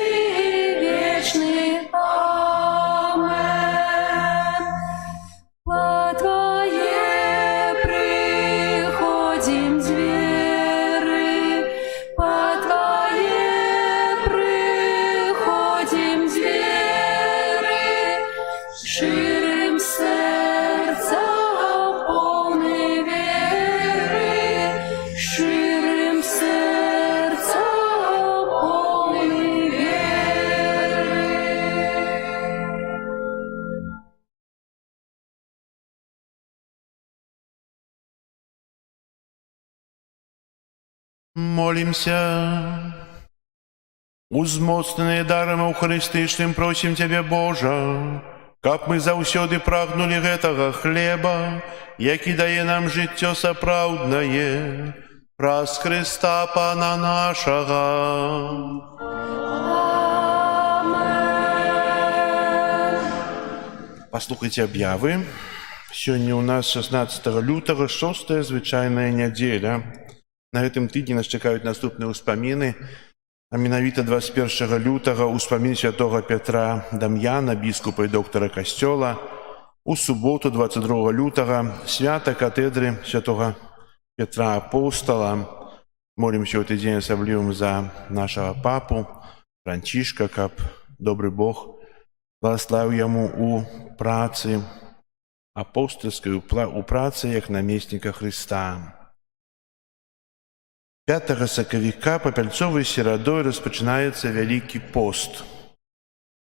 вечные. Амен. По Твое приходим с веры, по Твое приходим с веры, ширим сердцем полны веры, ширим сердцем полны веры. Молимся. Узмоцненные даром у Христишним, просим Тебя, Боже, каб мы заўсёды прагнулі гэтага хлеба, які дае нам жыццё сапраўднае, праз Хрыста Пана нашага. Паслухайце аб'явы. Сёння ў нас 16 лютага, 6-я звычайная нядзеля. На гэтым тыдні нас чакаюць наступныя ўспаміны. А менавіта 21 лютага ўспамін святога Петра Дам'яна, біскупа і доктара касцёла. У суботу 22 лютага свята катедры святога Петра Апостала. Молімся ў гэты дзень асаблівым за нашага папу Францішка, каб добры Бог благаславіў яму у працы апостольскай, у працы як намесніка Хрыста. 5 сакавіка папяльцовай серадой распачынаецца Вялікі пост.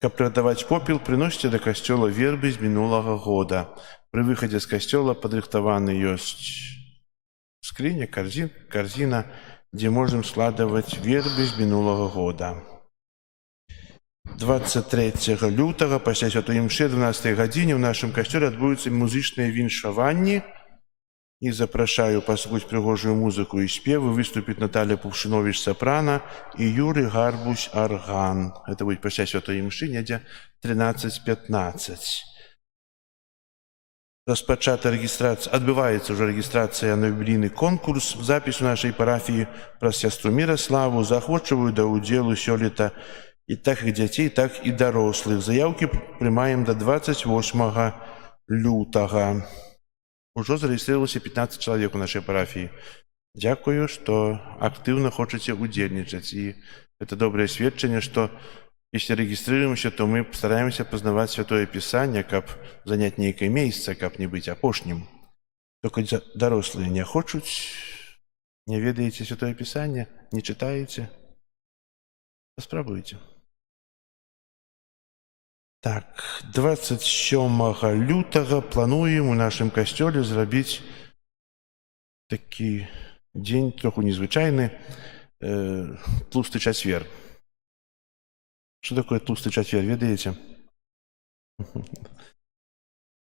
Каб прыгатаваць попел, прыносіце да касцёла вербы з мінулага года. Пры выхадзе з касцёла падрыхтаваны ёсць скрыня, карзіна, дзе можам складваць вербы з мінулага года. 23 лютага пасля святой імшы 12 гадзіне ў нашым касцёле адбудуцца музычныя віншаванні. І запрашаю паслухаць прыгожую музыку і спевы. Выступіць Наталья Пушыновіч сапрана і Юрый Гарбусь арган. Гэта будзе пасля святой імшы, недзе 13:15. Адбываецца ўжо рэгістрацыя на юбілейны конкурс. Запіс у нашай парафіі праз сястру Міраславу. Заахвочваю да ўдзелу сёлета і так і дзяцей, так і дарослых. Заяўкі прымаем да 28 лютага. Ужо зарэгістрировалася 15 чалавек у нашай парафіі. Дзякую, што актыўна хочаце удзельнічаць. І гэта добрае сведчанне, што если рэгіструемся, то мы стараемся пазнаваць святое пісанне, каб заняць нейкае месца, каб не быць апошнім. Только дарослыя не хочуць, не ведаеце святое пісанне, не чытаеце. Паспрабуйце. Так, 27 лютага плануем у нашым касцёле зрабіць такі дзень троху незвычайны, тлусты чацвер. Што такое тлусты чацвер, ведаеце?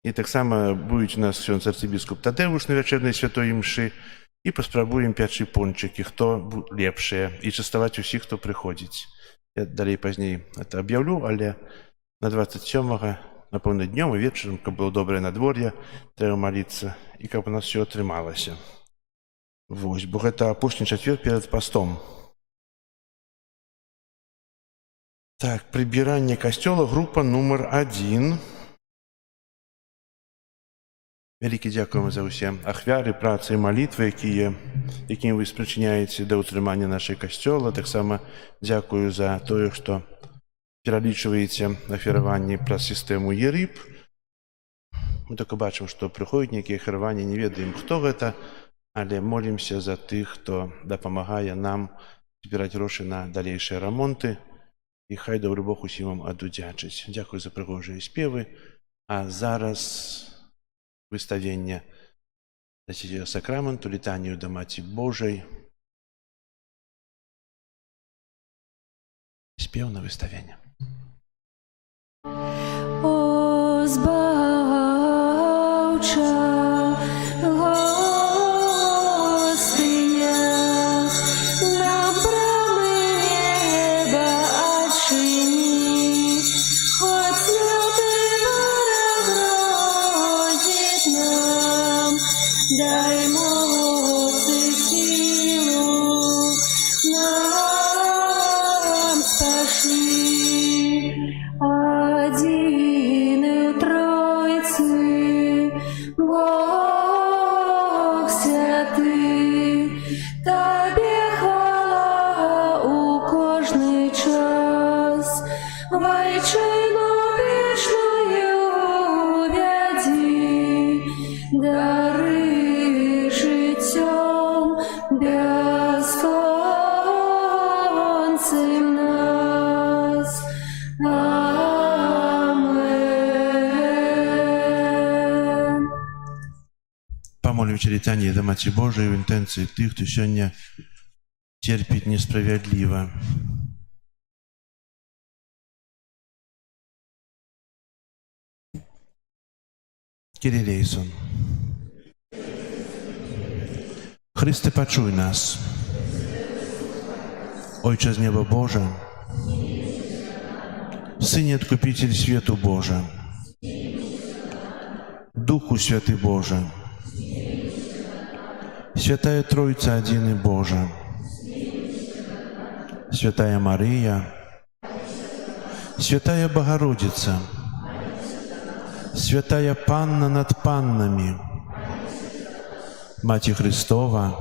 І таксама будуць у нас сёння арцыбіскуп Тадэвуш на вячэрнай святой імшы і паспрабуем пячы пончыкі, хто лепшыя, і частаваць усіх, хто прыходзіць. Я далей пазней это аб'яўлю, але на 27-га, напэўна, днём і вечарам, каб было добрае надвор'е, трэба маліцца, і каб у нас все атрымалася. Вось, бо гэта апошні чацвер перад пастом. Так, прыбіранне касцёла, група нумар 1. Вялікі дзякуем за ўсе ахвяры, працы і малітвы, якімі вы спрычыняеце да ўтрымання нашай касцёла. Таксама дзякую за тое, што пералічваеце ахвяраванні праз сістэму ЕРИП. Мы толькі бачым, што прыходзяць нейкія ахвяраванні, не ведаем, хто гэта, але молімся за тых, хто дапамагае нам збіраць грошы на далейшыя рамонты. І хай добры Бог усім вам адудзячыць. Дзякую за прыгожыя спевы. А зараз выставенне Святого сакраменту, літанію да Маці Божай. Спеў на выставенне. О, збаўча, гостыня, нам брамы неба адчыні, хоць люты вораг грозіць нам, дай моц і сілу нам спашлі. Один у Тройцы, Бог святый, Табе хвала у кожны час, вайчыну вечную вядзі, дары жыццём бясконцым нас. Амен. Памолімся літанне да Маці Божай у інтэнцыі тых, хто сёння церпіць несправядліва. Кирилейсон. Chryste, почуй нас. Ojcze z nieba Boże, Synie Odkupiciel światu Boże, Duchu Święty Boże, Świętая Trójca Jedyny Boże, Świętая Maryja, Świętая Bogorodica, Świętая Panna nad Pannami, Macie Chrystowa,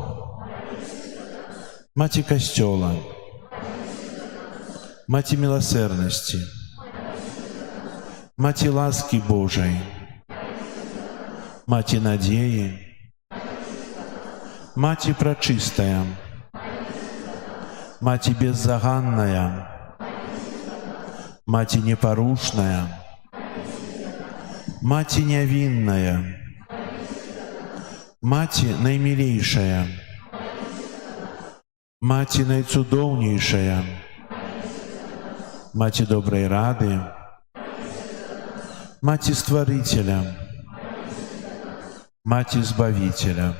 Macie Kościoła, Macie miłosierności, Macie łaski Bożej, Macie nadziei, Macie Preczystая, Macie Беззаганная, Маті непорушная, Маті невинная, Маті наимилейшая, Маті найцудовнейшая, Маті доброй рады, Маті Створителя, Маті Збавителя,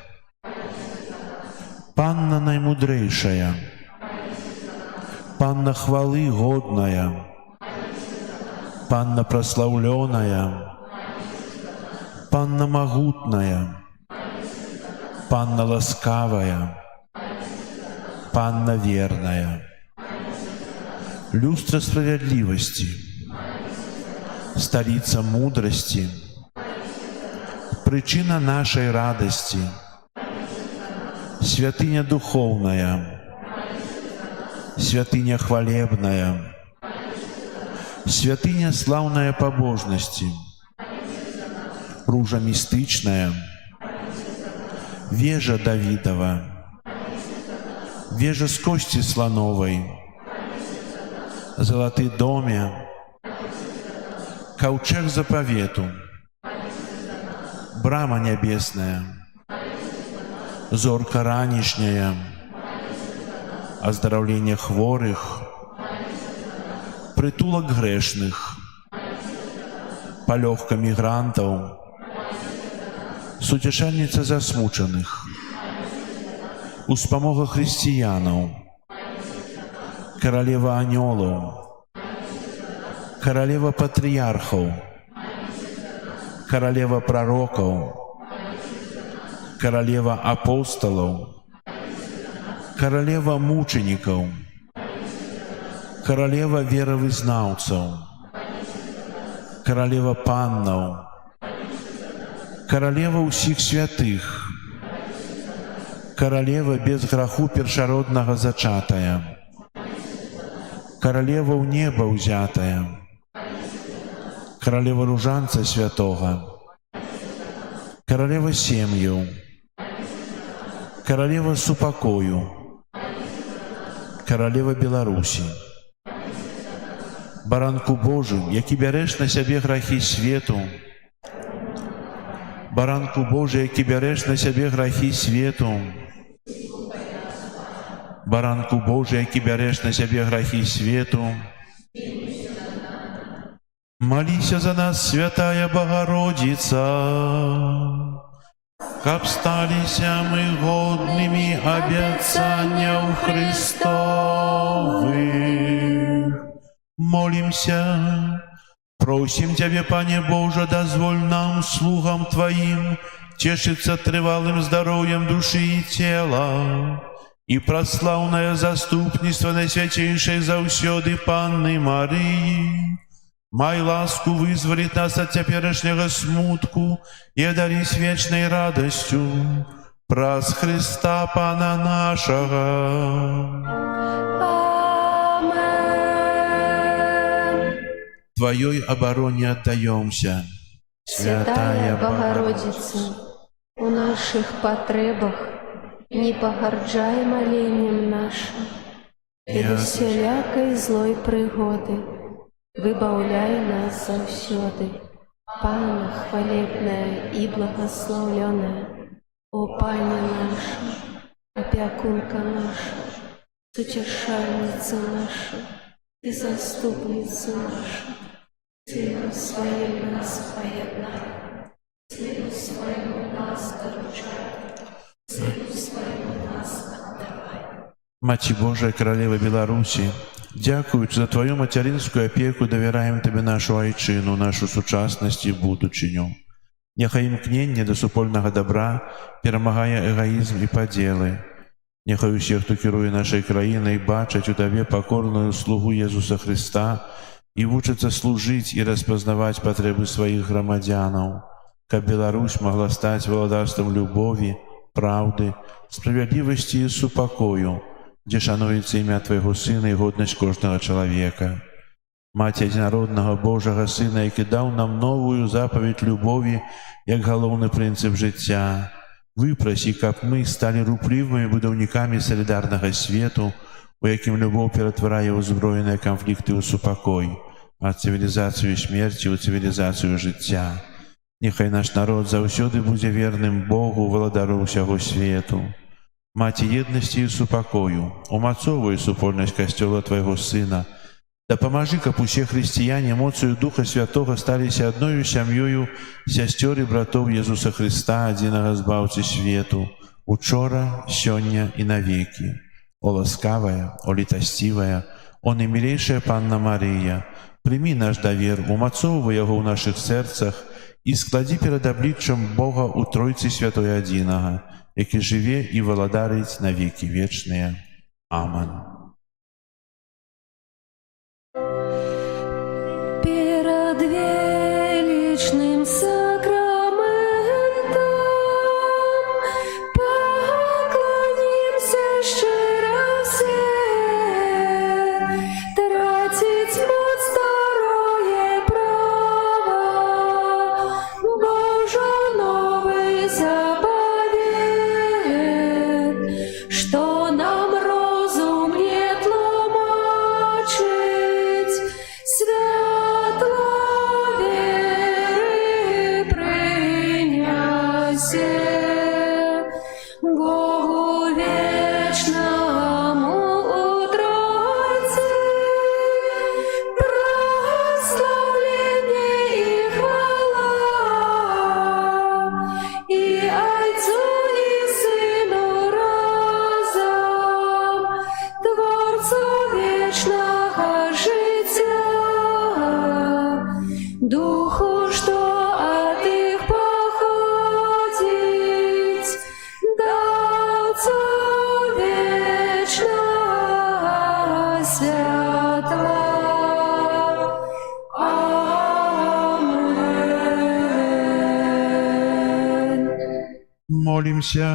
Панна наймудрейшая, Панна хвалы годная, Панна прославленная, Панна могутная, Панна ласкавая, Панна верная, люстра справедливости, столица мудрости, причина нашей радости, святыня духовная, святыня хвалебная, святыня славная побожности, ружа мистычная, вежа Давидова, вежа с кости слоновой, золотый доме, ковчег заповету, брама небесная, зорка ранішняя, оздоровление хворых, притулок грешных, палёгка мигрантов, сутешальница засмученных, успомога християнов, королева анёлов, королева патриархов, королева пророков, королева апостолов, королева мучеников, королева веровызнаўцаў, королева паннаў, королева ўсіх святых, королева без граху першароднага зачатая, королева ў неба ўзятая, королева ружанца святога, королева сем'яў, королева супакою, королева Беларусі, Баранку Божым, які бярэш на сябе грахі свету, Баранку Божий, які бярэш на сябе грахі свету, Баранку Божий, які бярэш на сябе грахі свету, моліся за нас, святая Богородица, каб сталіся мы годнымі абяцанняў Христовых. Молимся, просим Тебя, Пане Боже, дозволь нам, слугам Твоим, тешиться трывалым здоровьем души и тела, и прославное заступництво Найсвятейшей заўсёды Панны Марии, май ласку вызволить нас от теперешнего смутку и одарить вечной радостью праз Христа Пана нашего. Твоей обороне отдаемся, Святая Богородица, у наших потребах не погарджай молением нашим, и до всякой злой пригоды выбавляй нас завсёды. Панна хвалебная и благословленная, о Пане наша, опекунка наша, утешальница наша и заступница наша, Ты своим нас поеднай, Маці Божая, Королева Беларуси, дякуючи за Твою материнскую опеку, доверяем Тебе нашу айчину, нашу сучасность и будучыню. Няхай імкненне до супольнага добра перамагае эгоізм і падзелы. Няхай усе, хто кіруе нашай краінай, бачаць у Табе пакорную слугу Езуса Христа і вучацца служыць і распазнаваць патрэбы сваіх грамадзянаў, каб Беларусь могла стаць валадарствам любові, праўды, справядлівасці і супакою, дзе шануецца імя Твайго Сына і годнасць кожнага чалавека. Маці адзінароднага Божага Сына, які даў нам новую запаведь любові як галоўны прынцып жыцця, выпрасі, каб мы сталі руплівымі будаўнікамі салідарнага свету, у якім любоў ператварае ўзброеныя канфлікты ў супакой, а цывілізацыю смерці ў цывілізацыю жыцця. Няхай наш народ заўсёды будзе верным Богу, валадару ўсяго свету. Маці еднасці і супакою, умацоўвай супольнасць Касцёла Твайго Сына, дапамажы, каб усе хрысціяне моцаю Духа Святога сталіся адною сям'ёю сясцёр і братоў Езуса Христа, адзінага збаўцы свету, учора, сёння і навекі. О ласкавая, о літасцівая, о наймілейшая Панна Марыя, прымі наш давер, умацоўвай яго ў нашых сэрцах і складзі перад абліччам Бога ў Тройцы Святой адзінага, які жыве і валадарыць на векі вечныя. Аман. Перед величным сакраментом поклонимся щиро все, тратить мать старое право, Божу новый заповед, что нам розум не тлумачить, святла веры приняся, Богу вечному у Тройцы, прославление и хвала, и Отцу и Сыну разом, Творцу вечного життя, Духу, что от их походить, Дацу вечного святла. Амен. Молимся.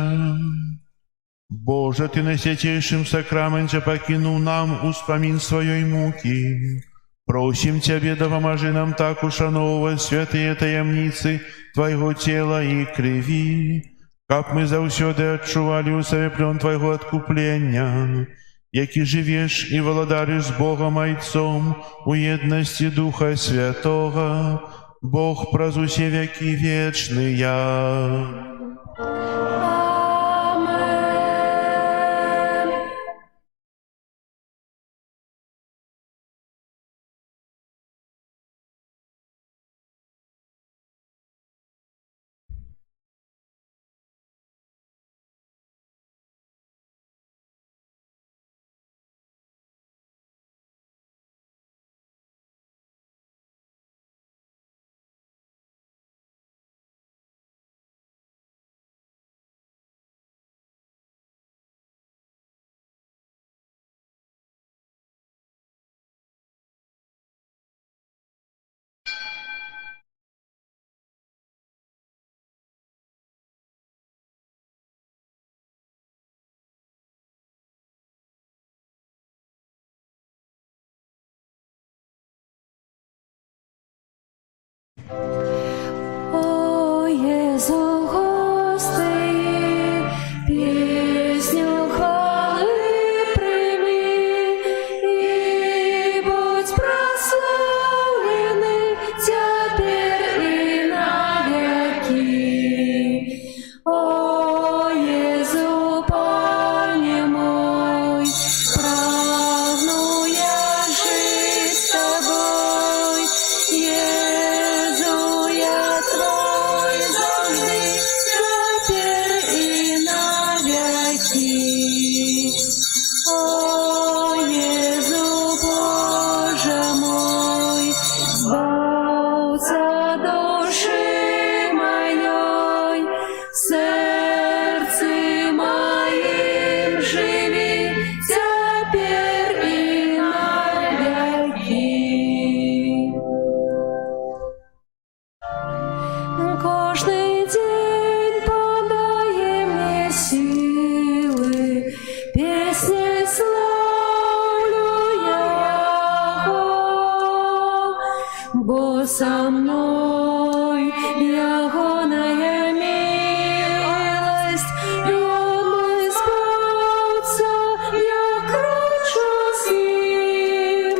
Боже, Ты на святейшем сакраменте покинул нам успомин своей муки. Просим Тебе, допоможи нам так ушановывать святые таямницы Твоего тела и крови, как мы заўсёды адчували у себе плен Твоего откупления, які живешь и владаришь с Богом Отцом у едности Духа Святого, Бог праз усе веки вечные. Амен. О Єзу, гостей, пісню хвали прийми, і будь прославлений тепер і навеки. О Єзу, Пане мой, прагну я жить с тобой, Єзу, я твой силы, песней славлю я Его, бо со мной ягоная милость, и Он мой збавца, я кручу с ним,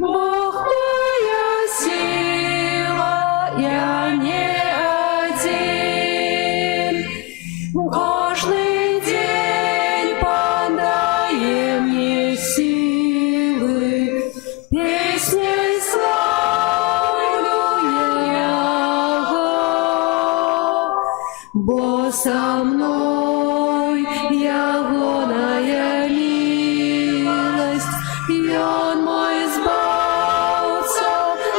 Бог моя сила, я не один. Кожний день подає мне силы, песней славлю я Его, бо со мной ягоная милость, и Он мой збавца,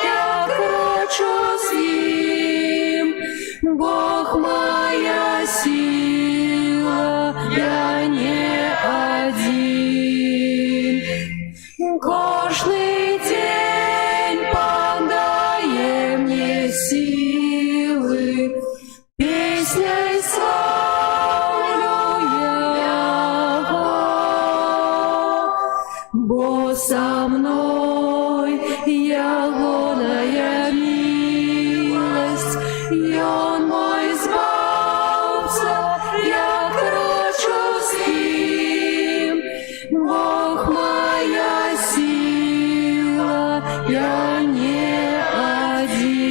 я кручу с ним, Бог моя сила, я не один. Кожний день подає мне силы, песней славлю я Его, бо со мной ягоная милость, и Он мой збавца, я кручу с ним, Бог моя сила, я не один.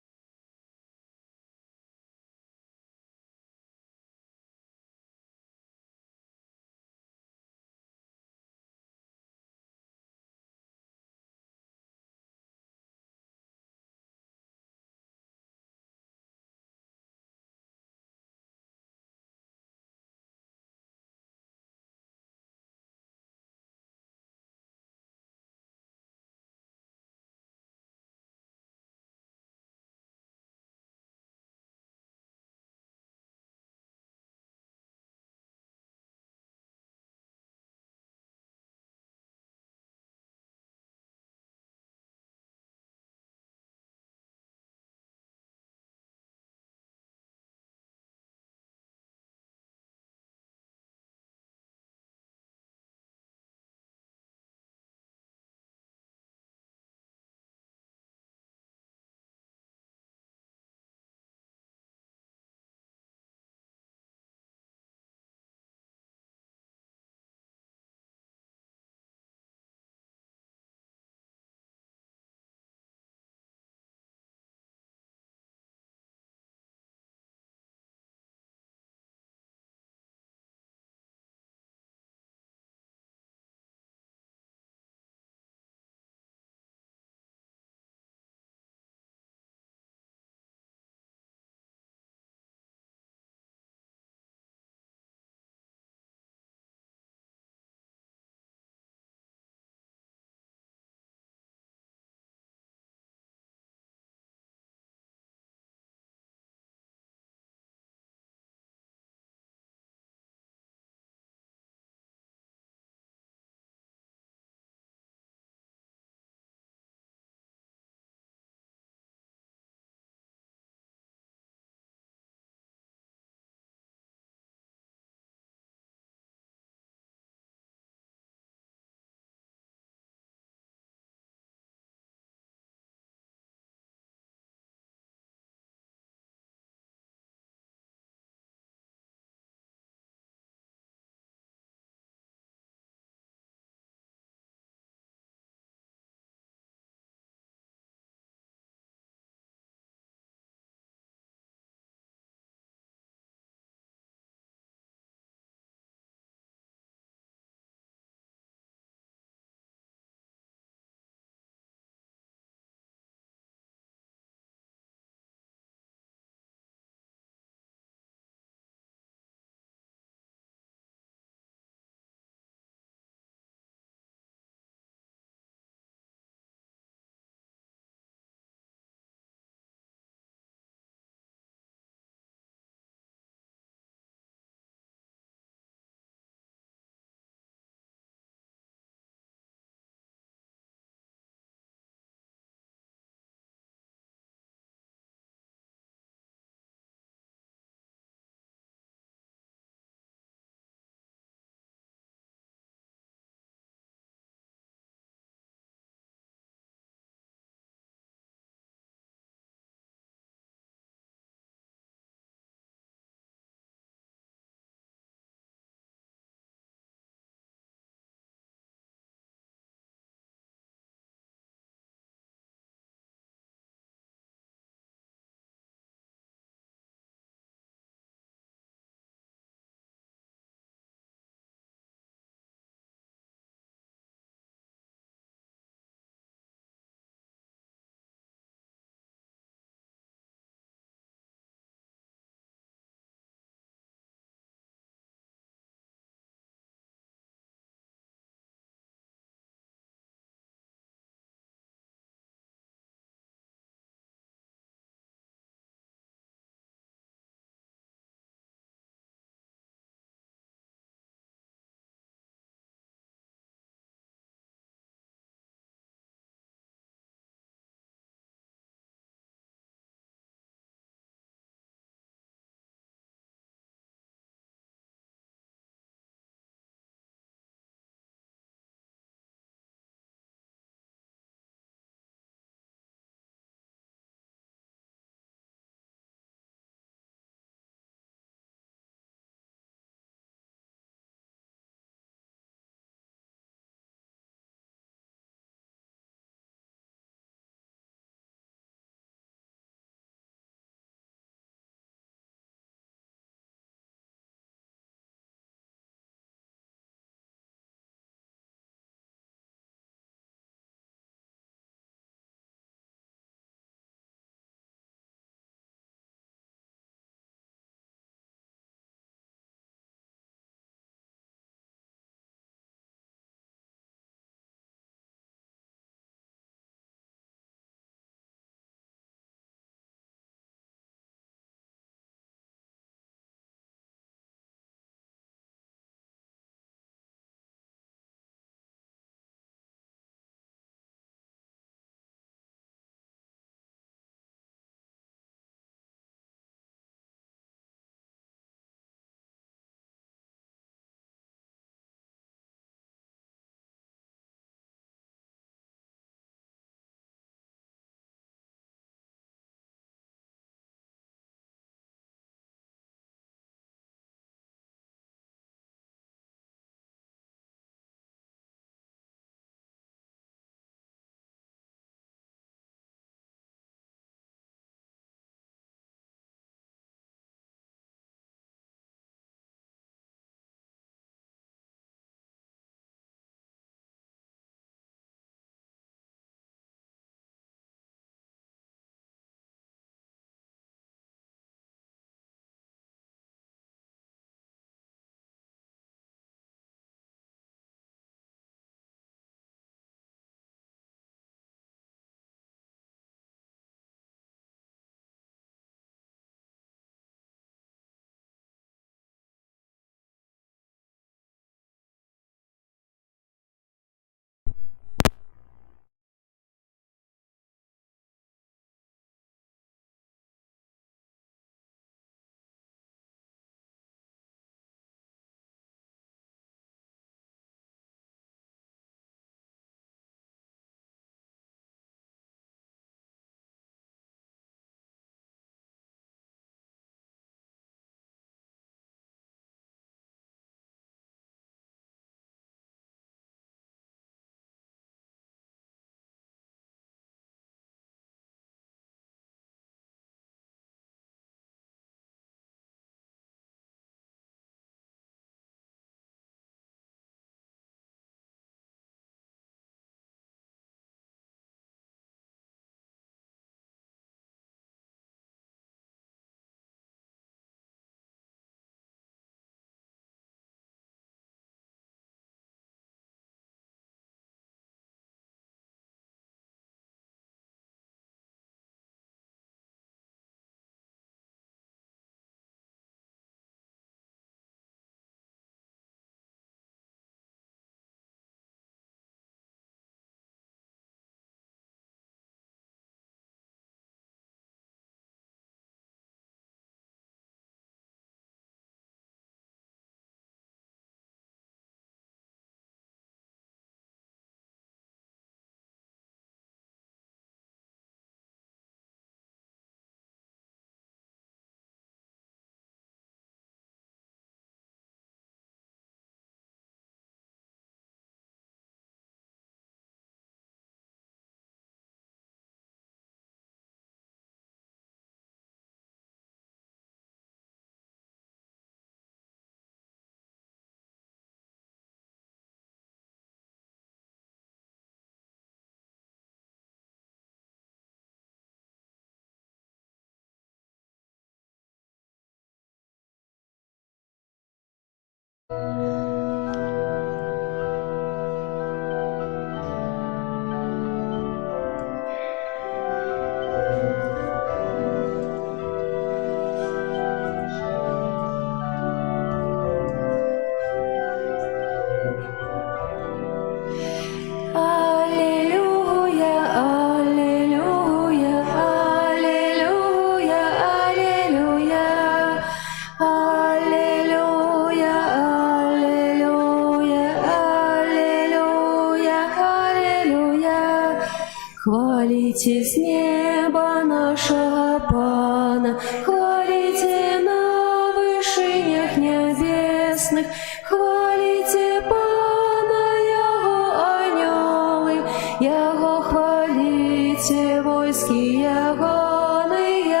Хвалите с неба нашего Пана, хвалите на вышинях небесных, хвалите Пана, Яго анёлы, Яго хвалите войски Ягоные.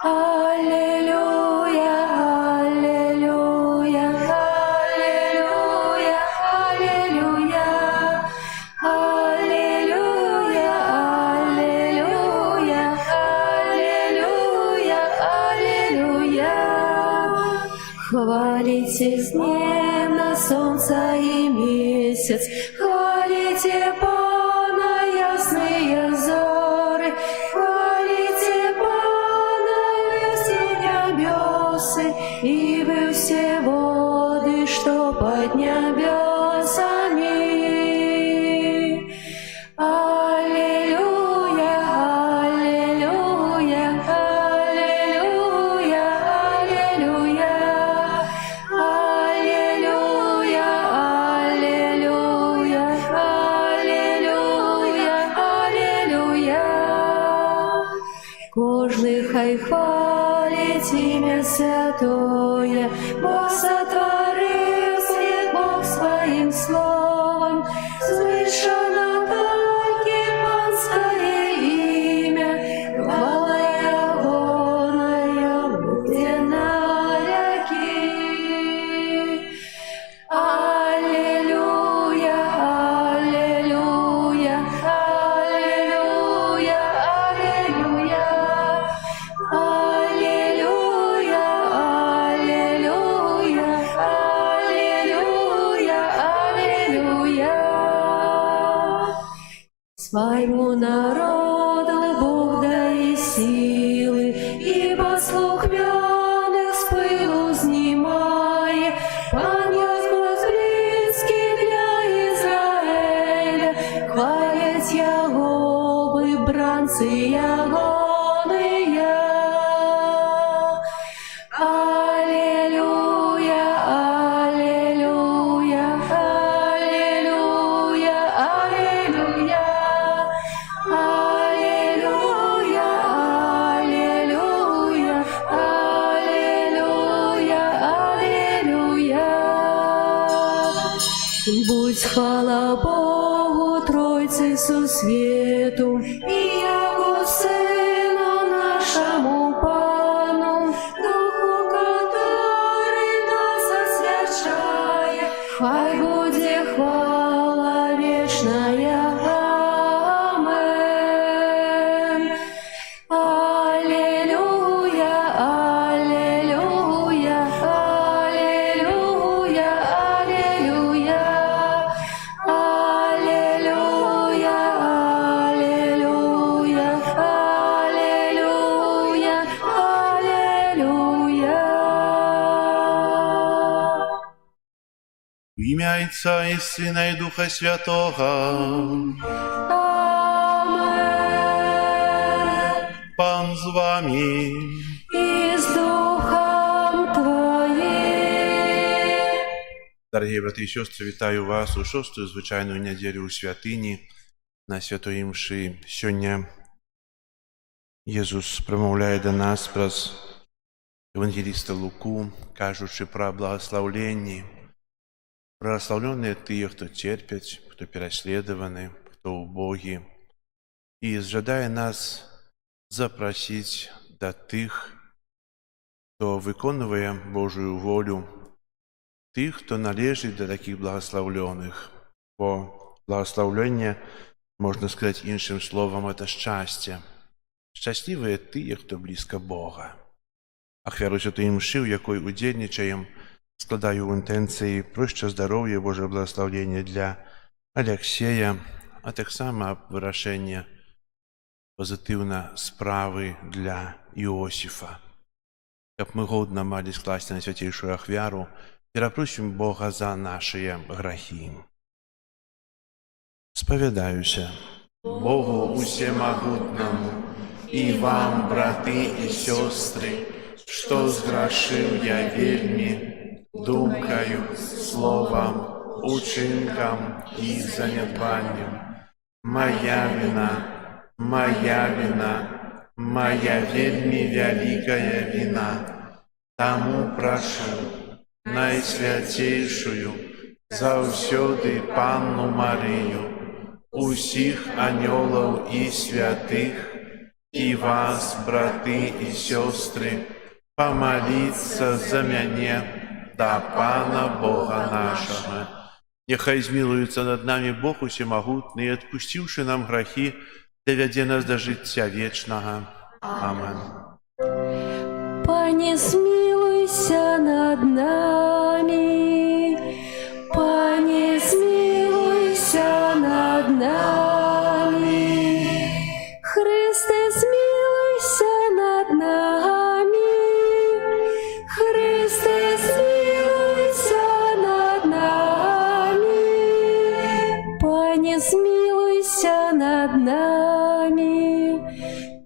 Аллилуйя, аллилуйя, аллилуйя, аллилуйя. Аллилуйя, аллилуйя, аллилуйя, аллилуйя. Хвалите дневно солнце и месяц, хвалите Пана ясные зоры, хвалите Пана все небесы и вы все воды, что под небесами. Аллилуйя, аллилуйя, аллилуйя, аллилуйя. Аллилуйя, аллилуйя, аллилуйя, аллилуйя. Кожный хай хвалит имя святое, Бог сотворил свет, Бог своим словом, слышано только панское имя, хвала Ягоная буде на веки. Аллилуйя, аллилуйя, аллилуйя, аллилуйя. Аллилуйя, аллилуйя, аллилуйя, аллилуйя. Своему народу Бог дай силы, и послух мёртвых с пылу снимая. Пан Господь близкий для Израиля, хвалят Яго выбранцы Ягоные. Аллилуйя, аллилуйя, аллилуйя, аллилуйя. Аллилуйя, аллилуйя, аллилуйя, аллилуйя. Будь хвала Богу, Тройцы сусвету, и Яго Сыну нашему Пану, Духу, который нас освящает. Хай будет хвала вечная. Амен. Аллилуйя, аллилуйя, аллилуйя, аллилуйя. Аллилуйя, аллилуйя, аллилуйя, аллилуйя. В ім'я Отця і Сина і Духа Святого. Амен. Пан з вами. И с Духом Твоим. Дорогі брати і сестри, вітаю вас у шосту звичайну неділю у святині на святої мші. Сьогодні Ісус промовляє до нас праз Евангеліста Луку, кажучи про благословлення. Благословленные тые, кто терпят, кто переследованы, кто убоги. И жадає нас запросить до тих, хто виконує Божию волю, тих, хто належить до таких благословлених. Бо благословлення, можна сказати іншим словом, это щастя. Щасливі тие, хто близько Бога. Ахвяру святої мші, в якої удільничаємо, складаю інтенції про здоров'я, Боже благословення для Алексея, а так само вирішення позитивно справи для Іосифа. Щоб ми годно мали скласти на святейшую ахвяру, перепросим Бога за наші грехи. Сповідаюся Богу усемогутному и вам, браты и сестры, что сгрешил я вельми, думкою, словом, учинком и занедбанием. моя вина, моя вельми вялікая вина. Таму прашу найсвятейшую, заўсёды Панну Марыю, усіх анёлаў і святых, і вас, браты і сёстры, помолиться за мяне да Пана Бога нашага. Няхай змілуецца над намі Бог усемагутны, і адпусціўшы нам грахі, давядзе нас да жыцця вечнага. Амен. Пане, змилуйся над нами, Пане, змилуйся над нами, Христе, змилуйся над нами, Христе, змилуйся над нами, Пане, змилуйся над нами,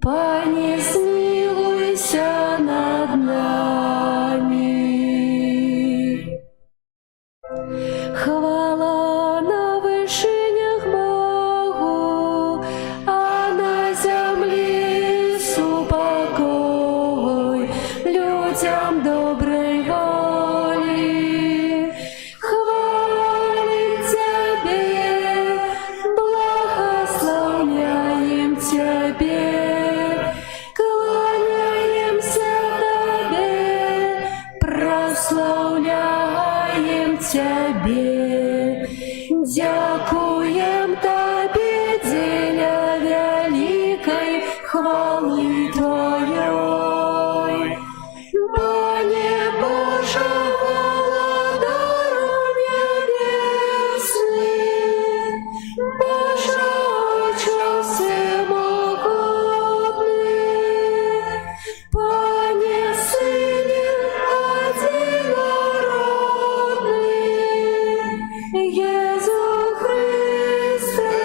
Пане, змилуйся над нами. Хвала на вишинях Богу, а на землі супокой людям доброй воли. Хвалим Тебе, благословляем Тебе, кланяемся Тебе, прославляем Тебе, дякуем Тебе, деля великой хвалы Твоей. Пане Боже, владару небесный, Боже, Отче всемогутный, Пане Сыне одинородный, Иисус Христе,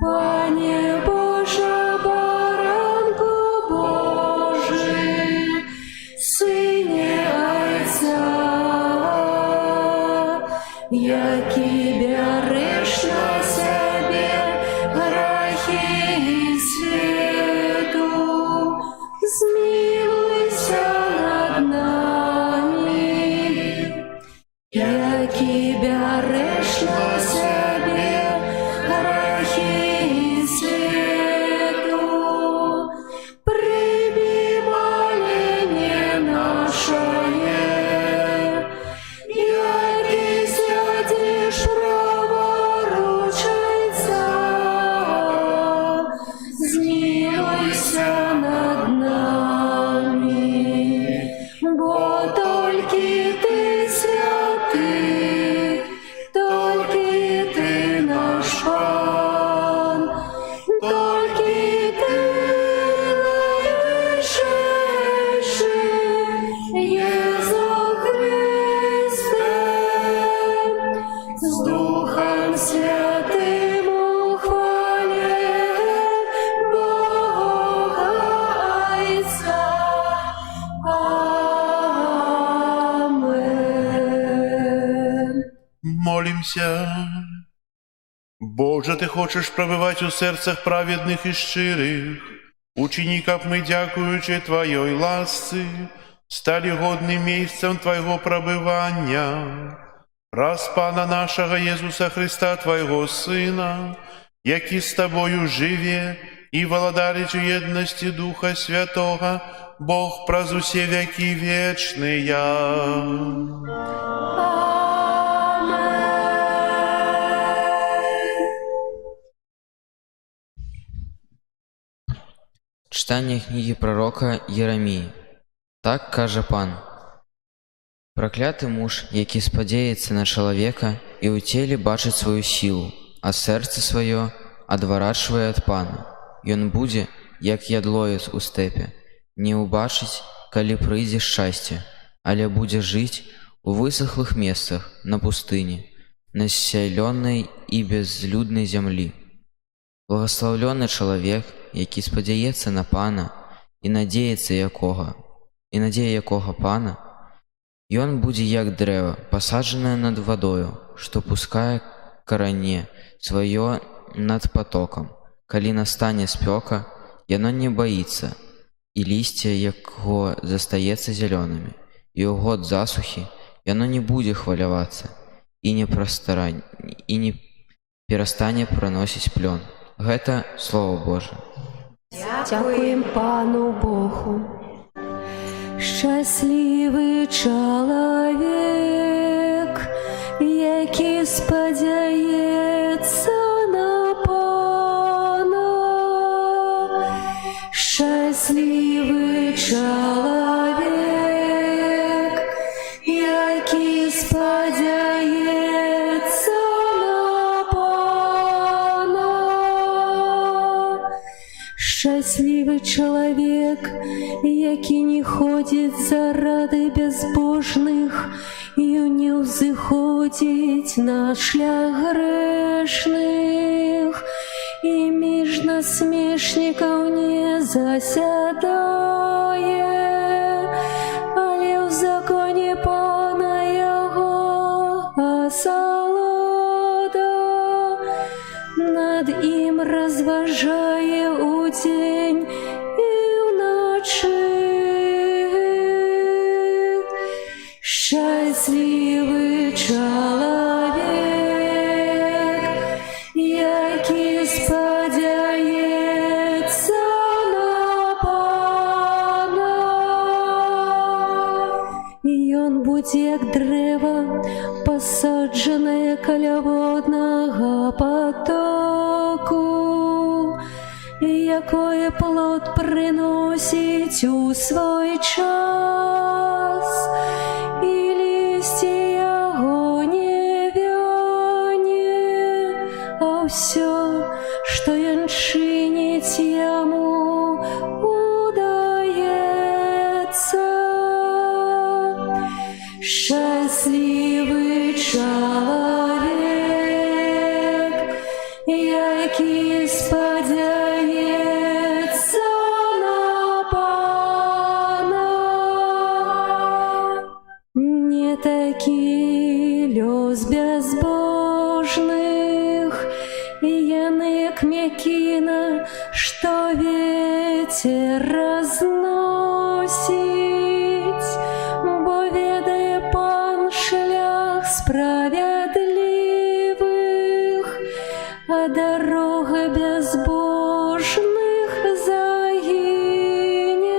Пане Боже, баранку Божий, Сыне Отца, які береш на себе грехи світу, змилуйся над нами, які береш на себе грехи світу, прийми моління наше, які сядеш праворучиця, змилуйся над нами, бо тільки Ти святий, тільки Ти наш Пан, тільки Ти найвищий, Єсус Христе, з Духом Святим у хвалі Бога Отця. Амен. Молимся. Боже, Ти хочеш пробивати у серцях праведних і щирих. Учини, как мы, дякуючи Твоей ласці, стали годним місцем Твоего пробивання. Раз Пана нашого Єсуса Христа, Твоего Сина, який з Тобою живе і володарить у єдності Духа Святого, Бог праз усе веки вечные. Читання книги пророка Єремії. Так каже Пан: «Проклятий муж, який спадеється на чоловіка і у тілі бачить свою силу, а серце своє одворачує від Пана. Ён буде, як ядлоєць у степі, не убачить, коли прийде щастя, але буде жить у висохлих місцях на пустині, на зселеній і безлюдній землі. Благословлений чоловік, який сподяється на Пана і надія якого Пана, ён будзе як дрэва, пасаджанае над вадою, што пускае каране сваё над потоком. Калі настане спёка, яно не баіцца, і лісце яго застаецца зялёнымі. І ў год засухі яно не будзе хвалявацца і не перастане праносіць плён. Гэта Слово Божае. Дякуем Пану Богу. Щасливий чоловік, який сподівається на Пана. Щасливий чоловік, який сподівається на Пана. Щасливий чоловік, який не ходить заради безбожних і не взиходить на шлях грешних, і між насмішників не засядає, але в законі Пана його насолода, над їм розважає у день і вночі. Щасливий чоловік, який сподівається на Пана. І он буде, як дерево, посаджене коло водного потоку, якое плод приносить у свой час, і листья його не вянет, а все, что он чинит, ему удається. Щасливий чоловік, який сподівається на Пана. Не такий льос безбожних, яник м'якина, що ветер розносить, бо ведає Пан шлях справедливих, а дорога безбожних загине.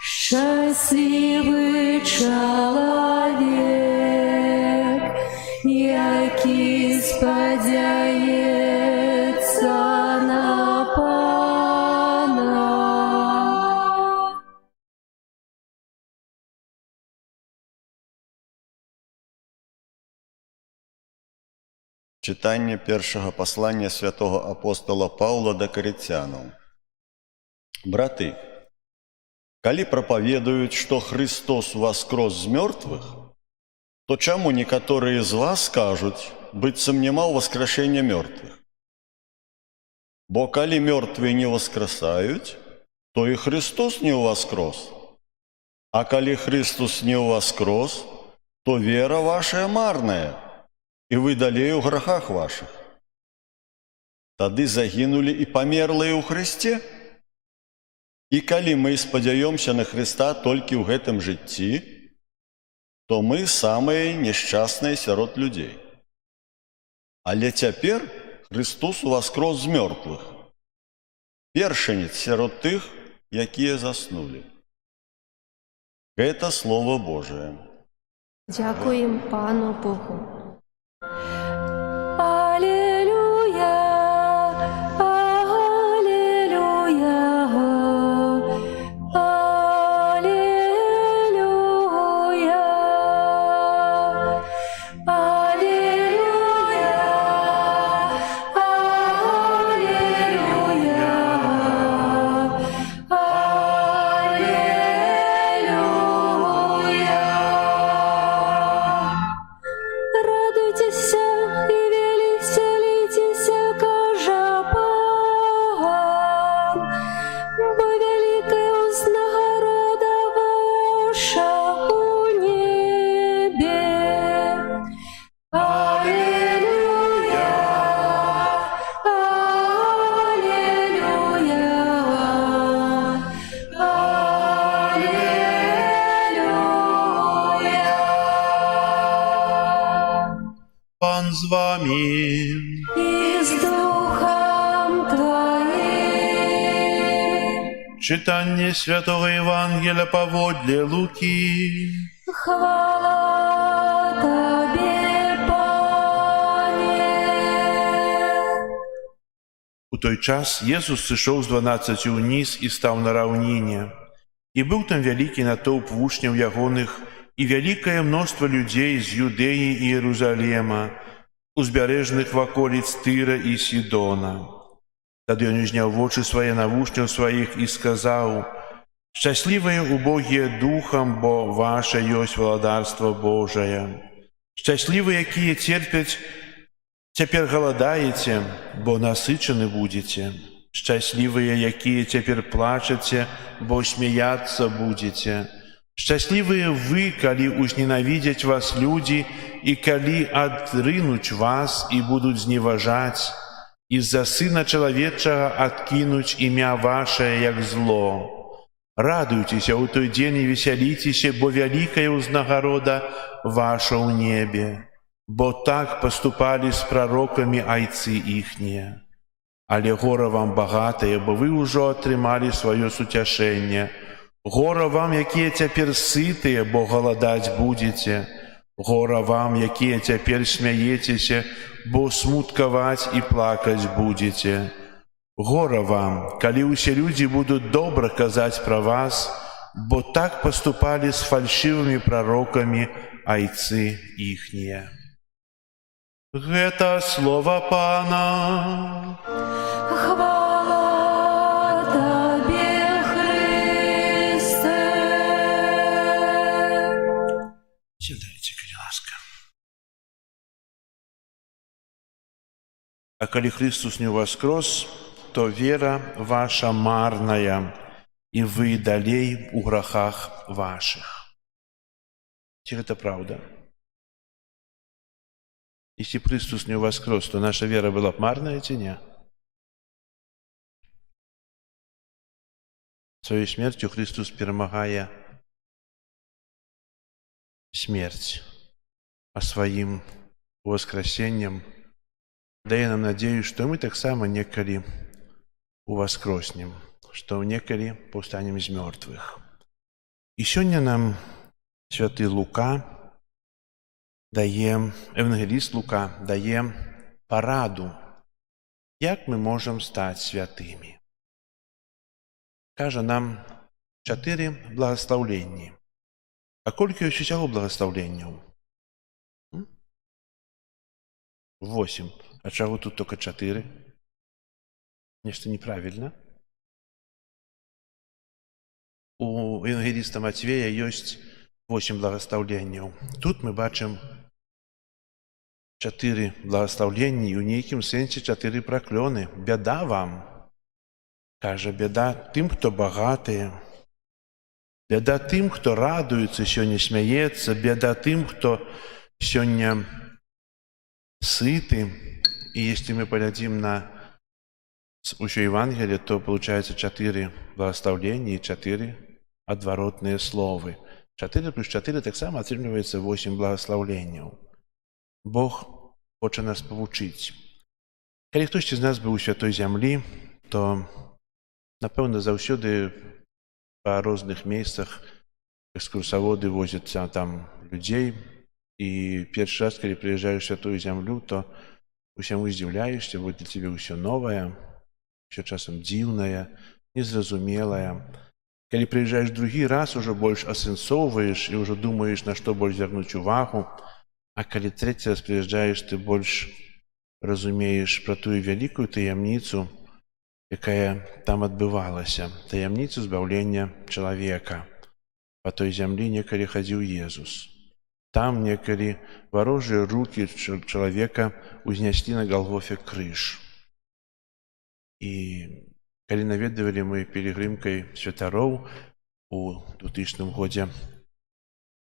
Щасливий чоловік, який сподівається на Пана. Читання першого послання святого апостола Павла до Коринтянам. Браты, калі проповедуют, что Христос воскрес з мертвых, то чему некоторые из вас скажут, быццам нема воскрешения мертвых? Бо калі мертвые не воскресают, то и Христос не воскрес. А калі Христос не воскрес, то вера ваша марная, и вы далее у грехах ваших. Тады загинули и померлые у Христе? И калі мы спадзяёмся на Христа толькі ў гэтым жыцці, то мы самыя няшчасныя сярод людзей. Але цяпер Христос уваскрос з мёртвых, першынец сярод тых, якія заснулі. Гэта Слово Божие. Дякуємо Пану Богу. Алілюя, алілюя, алілюя, алілюя, алілюя, алілюя. з вами. И с Духом Твоим. Читання Святого Євангелія поводле Луки. Хвала Тебе, Пане. У той час Єсус сышоў з 12 ўніз і стаў на раўніне. І быў там вялікі натоўп вучняў ягоных і вялікае мноства людзей з Юдэі і Іерусалема, узбярэжных ваколіц Тыра і Сідона. Тады ён узняў вочы свае на вучняў сваіх і сказаў: «Шчаслівыя убогія духам, бо ваше ёсць валадарства Божае. Шчаслівыя, якія церпяць, цяпер галадаеце, бо насычаны будзеце. Шчаслівыя, якія цяпер плачаце, бо смяяцца будзеце. Шчаслівыя вы, калі узненавідзяць вас людзі і калі адрынуць вас і будуць зневажаць, і з-за Сына Чалавечага адкінуць імя вашае як зло. Радуйцеся ў той дзень і весяліцеся, бо вялікая ўзнагарода ваша ў небе. Бо так паступалі з прарокамі айцы іхнія. Але гора вам багатыя, бо вы ўжо атрымалі сваё суцяшэнне. Гора вам, якія цяпер сытыя, бо галадаць будзеце. Гора вам, якія цяпер смяецеся, бо смуткаваць і плакаць будзеце. Гора вам, калі ўсе людзі будуць добра казаць пра вас, бо так паступалі з фальшывымі прарокамі айцы іхнія». Гэта слова Пана. Хвала Тебе, Христе. Сідайце, калі ласка. А калі Христос не ўваскрос, то вера ваша марная, і вы далей у грахах вашых. Ці гэта праўда? Если Христос не ўваскрос, то наша вера была б марная ці не? Своей смерцю Христос перамагае смерць, а сваім воскресеннем дае нам надзею, што мы таксама некалі уваскроснем, што некалі паўстанем з мёртвых. І сёння нам святы Лука дае, евангеліст Лука дае параду, як мы можам стаць святымі. Кажа нам 4 благаслаўленні. А колькі ёсць усяго благаслаўленняў? 8. А чаго тут толькі 4? Нешта неправільна. У евангеліста Матвея ёсць 8 благаслаўленняў. Тут мы бачым 4 благаслаўленні і ў нейкім сэнсе 4 праклёны. Бяда вам. Кажа, бяда тым, хто багатыя. Бяда тым, хто радуецца, сёння смяецца. Бяда тым, хто сёння сыты. І если мы паглядзім на ўсё Евангелие, то получается 4 благословления и 4 адваротныя словы. 4 плюс 4 таксама атрымліваецца 8 благословленняў. Бог хоча нас павучыць. Калі хтосьці з нас быў у святой зямлі, то, напэўна, заўсёды па розных месцах экскурсаводы возяцца там людзей, і першы раз, калі прыязджаеш у святую зямлю, то усяму здзіўляешся, бо для цябе ўсё новае, ўсё часам дзіўнае, незразумелае. Калі прыязджаеш другі раз, ужо больш асэнсоўваеш і ўжо думаеш, на што больш звярнуць увагу, а калі трэці раз прыязджаеш, ты больш разумееш пра тую вялікую таямніцу, якая там адбывалася, таямніцу збаўлення чалавека. Па той зямлі некалі хадзіў Езус. Там некалі варожыя рукі чалавека узняслі на Галгофе крыж. І калі наведвалі мы пілігрымкай святароў у 2000 годзе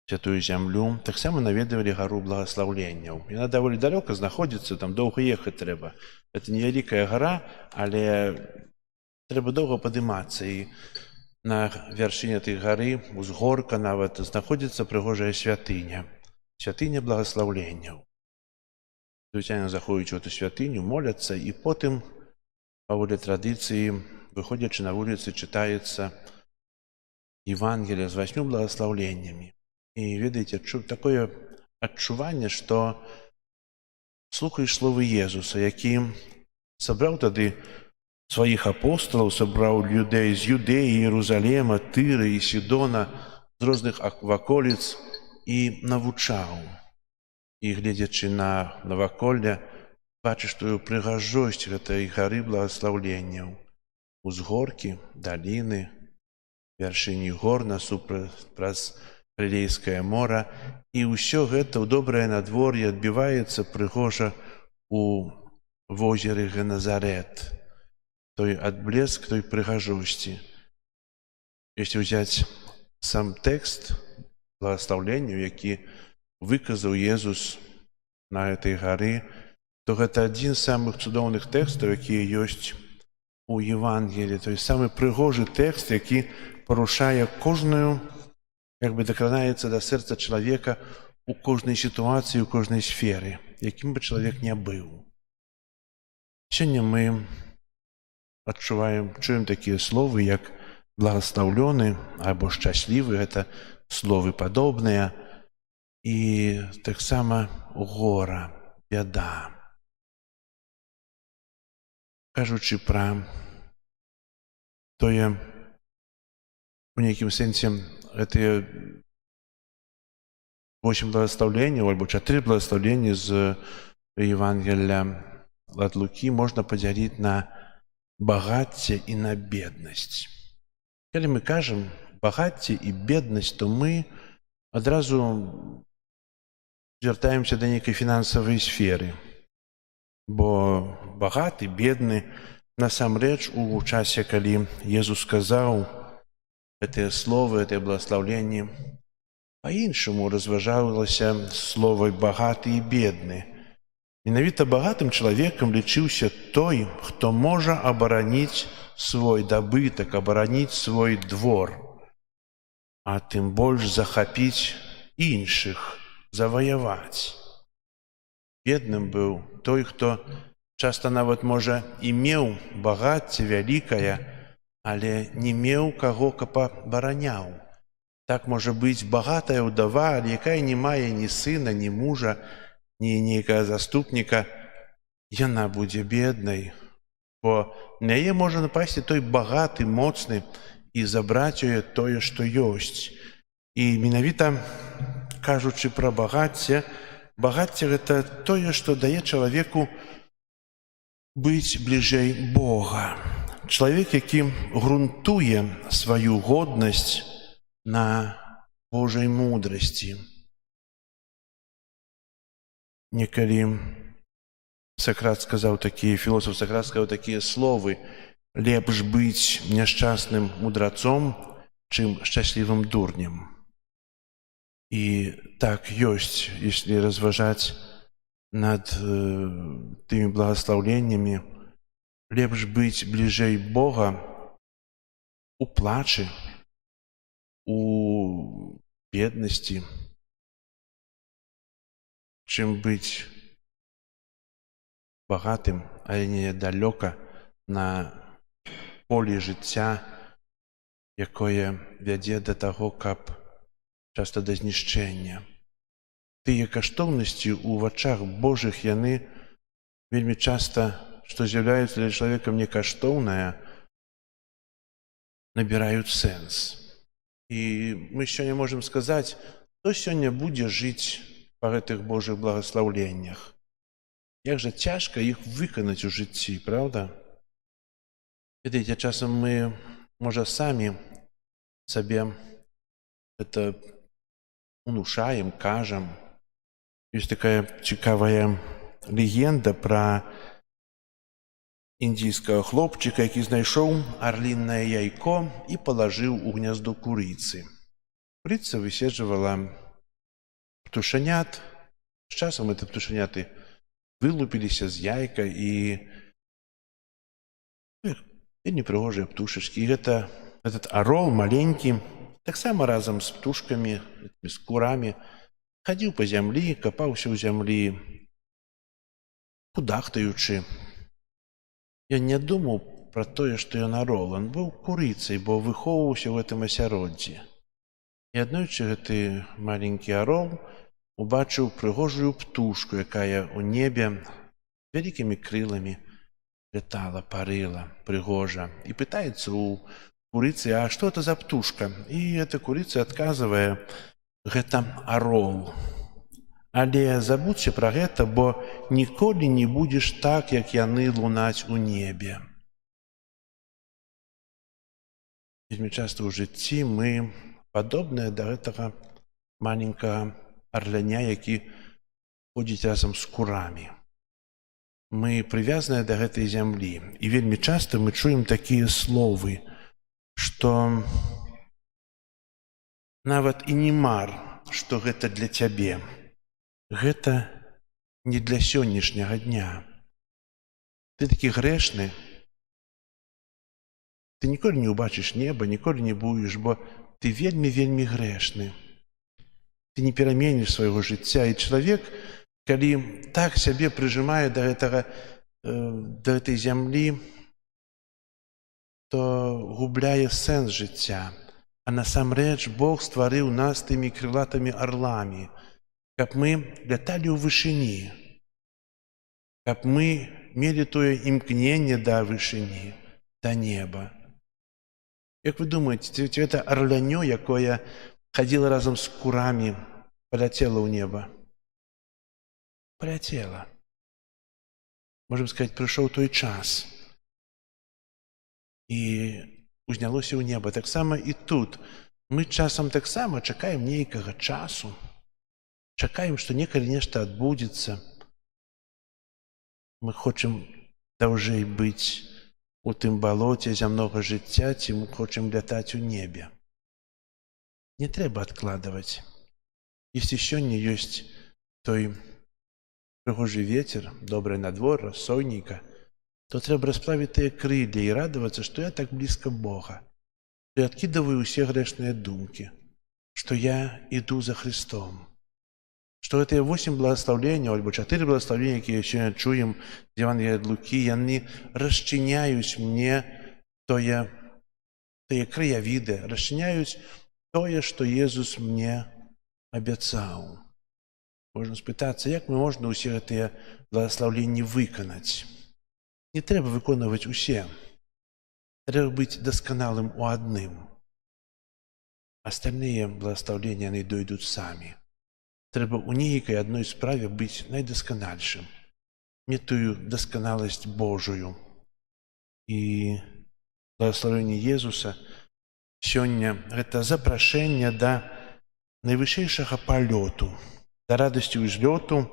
святую зямлю, таксама наведвалі гару благаслаўленняў. Яна даволі далёка знаходзіцца, там доўга ехаць трэба. Гэта невялікая гара, але трэба доўга падымацца. І на вяршыні этой гары, узгорка нават, знаходзіцца прыгожая святыня. Святыня благаслаўленняў. звычайна заходзяць у эту святыню, моляцца, і потым, паводле традыцыі, выходзячы на вуліцы, чытаецца Евангелие з 8 благословленнями. І ведаеце, такое адчуванне, што слухаеш словы Езуса, які сабраў тады сваіх апостолаў, сабраў людей з Юдэі, Іерусалема, Тыры і Сідона, з розных ваколіц і навучаў. І гледзячы на наваколле, бачыш тую прыгажосць гэтай гары благословленняў, узгоркі, даліны, вяршыні гор праз Галілейскае мора, і ўсё гэта ў добрае надвор'е адбіваецца прыгожа у возеры Геназарет, той адблеск той прыгажосці. Если ўзяць сам тэкст благословленняў, які выказаў Езус на этой гары, то гэта адзін з самых цудоўных тэкстаў, якія ёсць у Евангеліі, той самы прыгожы тэкст, які парушае кожную, дакранаецца да сэрца чалавека у кожнай сітуацыі, у кожнай сферы, якім бы чалавек не быў. Сёння мы чуем такія словы, як благословлены або шчаслівы, гэта словы падобныя, і таксама гора, бяда. Кажучы пра тое, у нейкім сэнсе, гэтыя 8 благословленняў, альбо 4 благословленні з Евангелия ад Лукі можна падзяліць на багацце і на беднасць. Калі мы кажам багацце і беднасць, то мы адразу звяртаемся да нейкай фінансавай сферы. Бо багаты, бедны, насамрэч у часе, калі Езус сказаў гэтыя словы, гэтыя благословленні, па-іншаму разважалася словы багаты і бедны. Менавіта багатым чалавекам лічыўся той, хто можа абараніць свой дабытак, абараніць свой двор, а тым больш захапіць іншых, заваяваць. Бедным быў той, хто часта нават, можа, і меў багацце вялікае, але не меў каго, каб абараняў. Так можа быць багатая ўдава, але якая не мае ні сына, ні мужа, ні нейкага заступніка, яна будзе беднай, бо на яе можа напасці той багаты, моцны і забраць яе тое, што ёсць. І менавіта, кажучы пра багацце, багацце гэта тое, што дае чалавеку быць бліжэй Бога. Чалавек, які грунтуе сваю годнасць на Божай мудрасці. Некалі філосаф Сакрат сказаў такія словы: лепш быць няшчасным мудрацом, чым шчаслівым дурнем. І так ёсць, если разважаць над тымі благословленнями, лепш быць бліжэй Бога у плачы, у беднасці, чым быць багатым, але недалёка на полі жыцця, якое вядзе да таго, каб часта да знішчэння. Тыя каштоўнасці ў вачах Божых, яны вельмі часта, што з'яўляюцца для чалавека некаштоўнае, набіраюць сэнс. І мы сёння можам сказаць, хто сёння будзе жыць па гэтых Божых благословленнях. Як жа цяжка іх выканаць у жыцці, правда? Ведаеце, часам мы, можа, самі сабе это унушаем, кажам. Ёсць такая цікавая легенда пра індзійскага хлопчыка, які знайшоў арлінае яйко і палажыў у гняздо курыцы. Курыца выседжвала птушанят. З часам гэта птушаняты вылупіліся з яйка, і вельмі прыгожыя птушачкі. І этот арол маленькі, таксама разам з птушкамі, з курамі, хадзіў па зямлі, капаўся ў зямлі, кудахтаючы. Ён не думаў пра тое, што ён арол. Ён быў курыцай, бо выхоўваўся ў гэтым асяроддзі. І аднойчы гэты маленькі арол убачыў прыгожую птушку, якая ў небе вялікімі крыламі летала, парыла прыгожа. І пытаецца ў курыцы: а што это за птушка? І эта курыца адказвае: гэта арол. Але забудзься пра гэта, бо ніколі не будзеш так, як яны, лунаць у небе. Вельмі часта ў жыцці мы падобныя да гэтага маленькага арляня, які ходзіць разам з курамі. Мы прывязаныя да гэтай зямлі. І вельмі часта мы чуем такія словы, што нават і не мар, што гэта для цябе. Гэта не для сённяшняга дня. Ты такі грэшны, ты ніколі не ўбачыш неба, ніколі не будзеш, бо ты вельмі грэшны. Ты не пераменіш свайго жыцця. І чалавек, калі так сябе прыжымае да гэтай зямлі, то губляе сэнс жыцця. А насамрэч Бог стварыў нас тымі крылатымі арламі, каб мы ляталі ў вышыні, каб мы мелі тое імкненне да вышыні, да неба. Як вы думаеце, ці гэта арлянё, якое хадзіла разам з курамі, паляцела ў неба? Паляцела. Можам сказаць, прыйшоў той час. І узнялося ў неба. Таксама і тут. Мы часам таксама чакаем нейкага часу, чакаем, што некалі нешта адбудзецца. Мы хочам даўжэй быць у тым балоце зямнога жыцця, ці мы хочам лятаць у небе. Не трэба адкладваць. Если сёння ёсць той прыгожы вецер, добрае надвор'е, сонейка, то трэба расправіць тыя крыллі і радавацца, што я так блізка Бога, што я адкідваю ўсе грэшныя думкі, што я іду за Христом. Што гэтыя 8 благаслаўленняў альбо 4 благаслаўлення, якія сёння чуем з Евангелія ад Лукі, яны расчыняюць мне тыя краявіды, расчыняюць тое, што Езус мне абяцаў. Можна спытацца, як мы можна ўсе гэтыя благаслаўленні выканаць? Не трэба выконваць усе. Трэба быць дасканалым у адным. Астальныя благаслаўленні, яны дойдуць самі. Трэба ў нейкай адной справе быць найдасканальшым, мець тую дасканаласць Божую. І благаслаўленне Езуса сёння гэта запрашэнне да найвышэйшага палёту, да радасці ўзлёту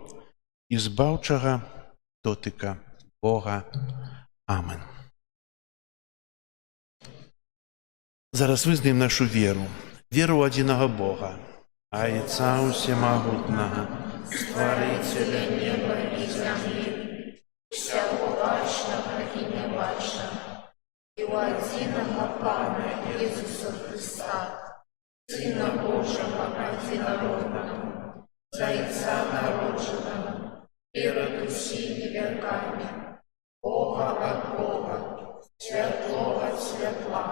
і збаўчага дотыка Бога. Амен. Зараз вызнаем нашу веру. Веру ў адзінага Бога, Айца Усемагутнага, Стварыцеля неба і зямлі, Усяго бачнага і нябачнага, і ў адзінага Пана Езуса Христа, Сына Божага адзінароднага, Зайца народжанага, перад усімі вякамі, Бога ад Бога, святло ад святла,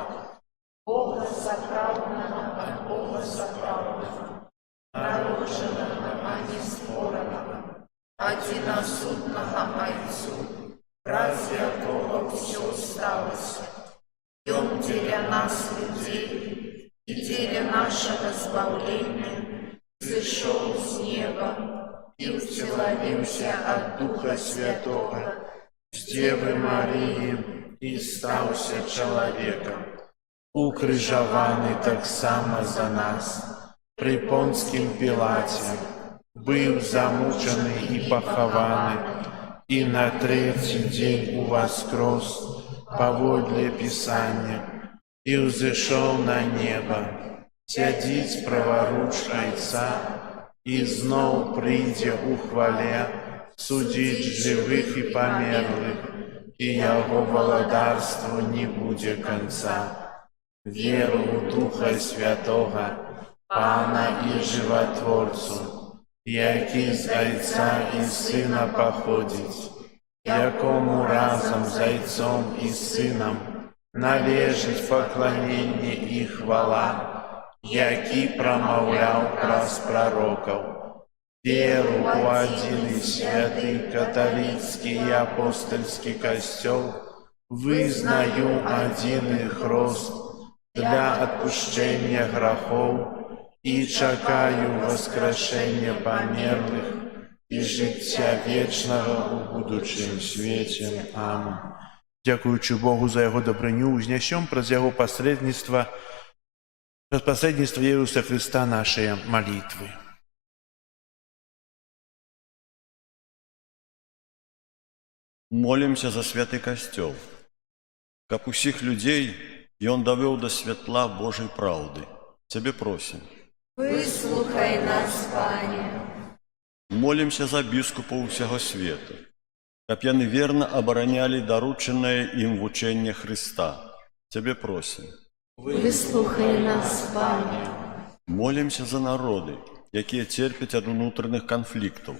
Бога сапраўднага ад Бога сапраўднага, народжанага, а не створанага, адзінасутнага Айцу, праз якога ўсё сталася. Ён дзеля нас, людзей, і дзеля нашага збаўлення зышоў з неба і ўцелавіўся ад Духа Святога з Дзевы Марыі і стаўся чалавекам, укрыжаваны таксама за нас, пры Понскім Пілаце, быў замучаны і пахаваны, і на трэці дзень уваскрос паводле Пісання, і ўзышоў на неба, сядзіць праваруч Айца, і зноў прыйдзе ў хвале судзіць жывых і памерлых, і яго валадарству не будзе канца. Веру ў Духа Святога, Пана і Жыватворцу, які з Айца і Сына паходзіць, якому разом з Отцом і Сином належить поклонення і хвала, який промовляв праз пророків. Віру у один і святий католицький і апостольський костел, визнаю один і хрост для отпущення грехов і чекаю воскрешення померлих і життя вічного у будучому світі. Амінь. Дякуючи Богу за Його добриню, узнесем през Його посредництво Иисуса Христа наши молитвы. Молимся за святый костел, как усіх людей, и он довел до светла Божьей правды. Тебе просим. Вислухай нас, Пане. Молимся за біскупов всього світу, как яны верно обороняли дорученное им в учение Христа. Тебе просим. Вислухай нас, Пане. Молимся за народы, якія терпят от внутренних конфликтов,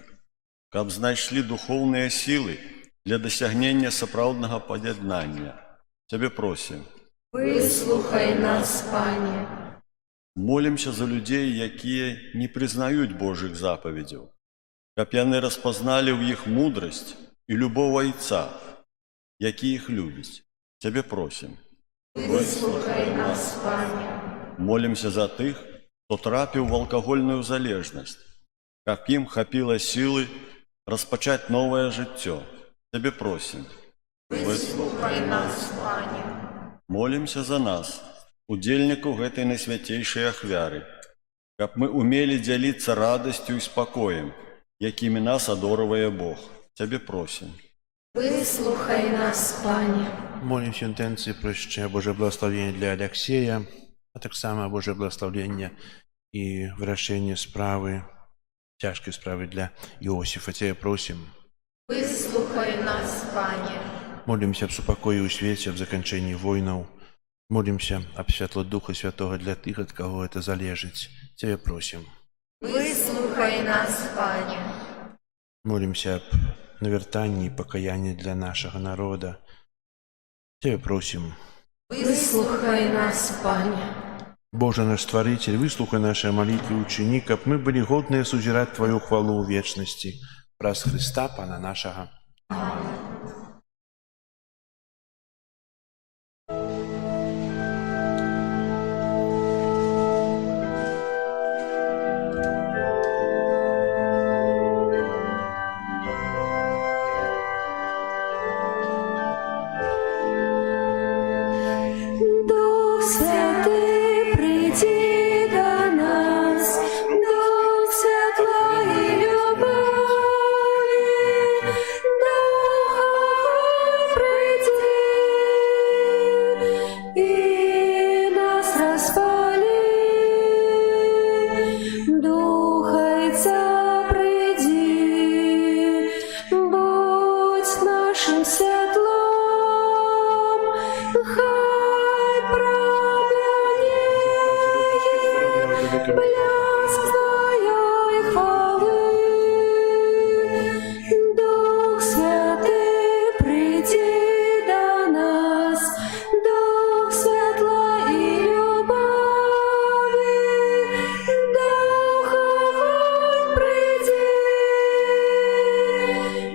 каб знайшли духовные силы для досягнення сапраўднага пад'яднання. Тебе просим. Вислухай нас, Пане. Молимся за людей, якія не признают Божьих заповедей, каб яны распознали в их мудрость и любого Отца, які их любит. Тебе просим. Вислухай нас, Пане. Молимся за тых, хто трапіў в алкогольную залежность, каб ім хапіла силы распачаць новое жыццё. Тебе просим. Вислухай нас, Пане. Молимся за нас, удзельнікаў гэтай найсвяцейшай ахвяры, каб мы умели дзяліцца радасцю і спакоем, якімі нас адорвае Бог. Тебе просим. Вислухай нас, Пане. Молимся интенции прощения Божье благословение для Алексея, а так само Божье благословение и вращение справы, тяжкой справы для Иосифа. Тебя просим. Вислухай нас, Пане. Молимся об супокоі у свеце, об заканчэнні войнаў. Молимся об святло Духа Святого для тых, от кого это залежить. Тебя просим. Выслухай нас, Пане. Молимся об навертании и покаянии для нашего народа. Тебя просим. Выслухай нас, Пане. Боже наш Творитель, выслухай наши молитвы, ученик, об мы были годные сузирать Твою хвалу в вечности. Праз Христа, Пана нашего. Дух Святый, приди до нас, Дух светла и любови, Дух огонь, приди и нас распали. Дух Отца, приди, будь нашим светлом, хай промянеет блеск Твоей хвалы. Дух Святый, приди до нас, Дух светла и любови, Дух огонь, приди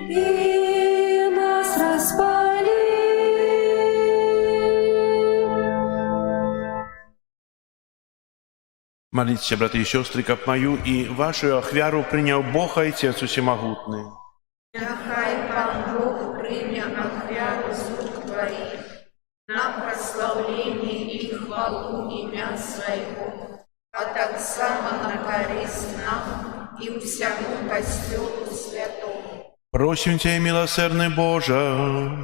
и нас распали. Молитесь, братья и сестры, как мою и вашу ахвяру принял Бог Отец Всемогутный. Нехай Пан Бог прийме ахвяру з рук Твоїх на прославлення і хвалу ім'я Своєго, а так само на користь нам і всьому костюлу святому. Просим Тебя, милосердный Боже,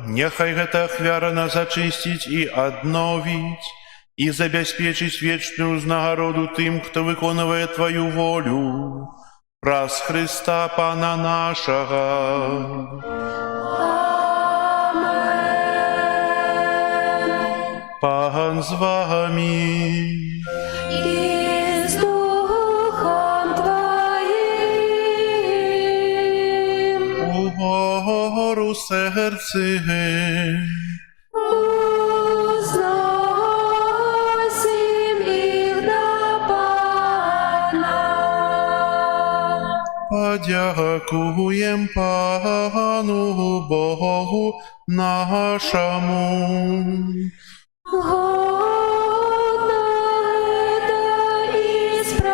нехай эта ахвяра нас очистить и обновить, и забеспечить вечную нагороду тем, кто выполняет Твою волю. Праз Христа Пана нашего. Amen. Пан з вами. И с Духом Твоим. Угору серці. Возносим их до Пана. Подякуєм Пану Богу нашому. Годно это и справедливо.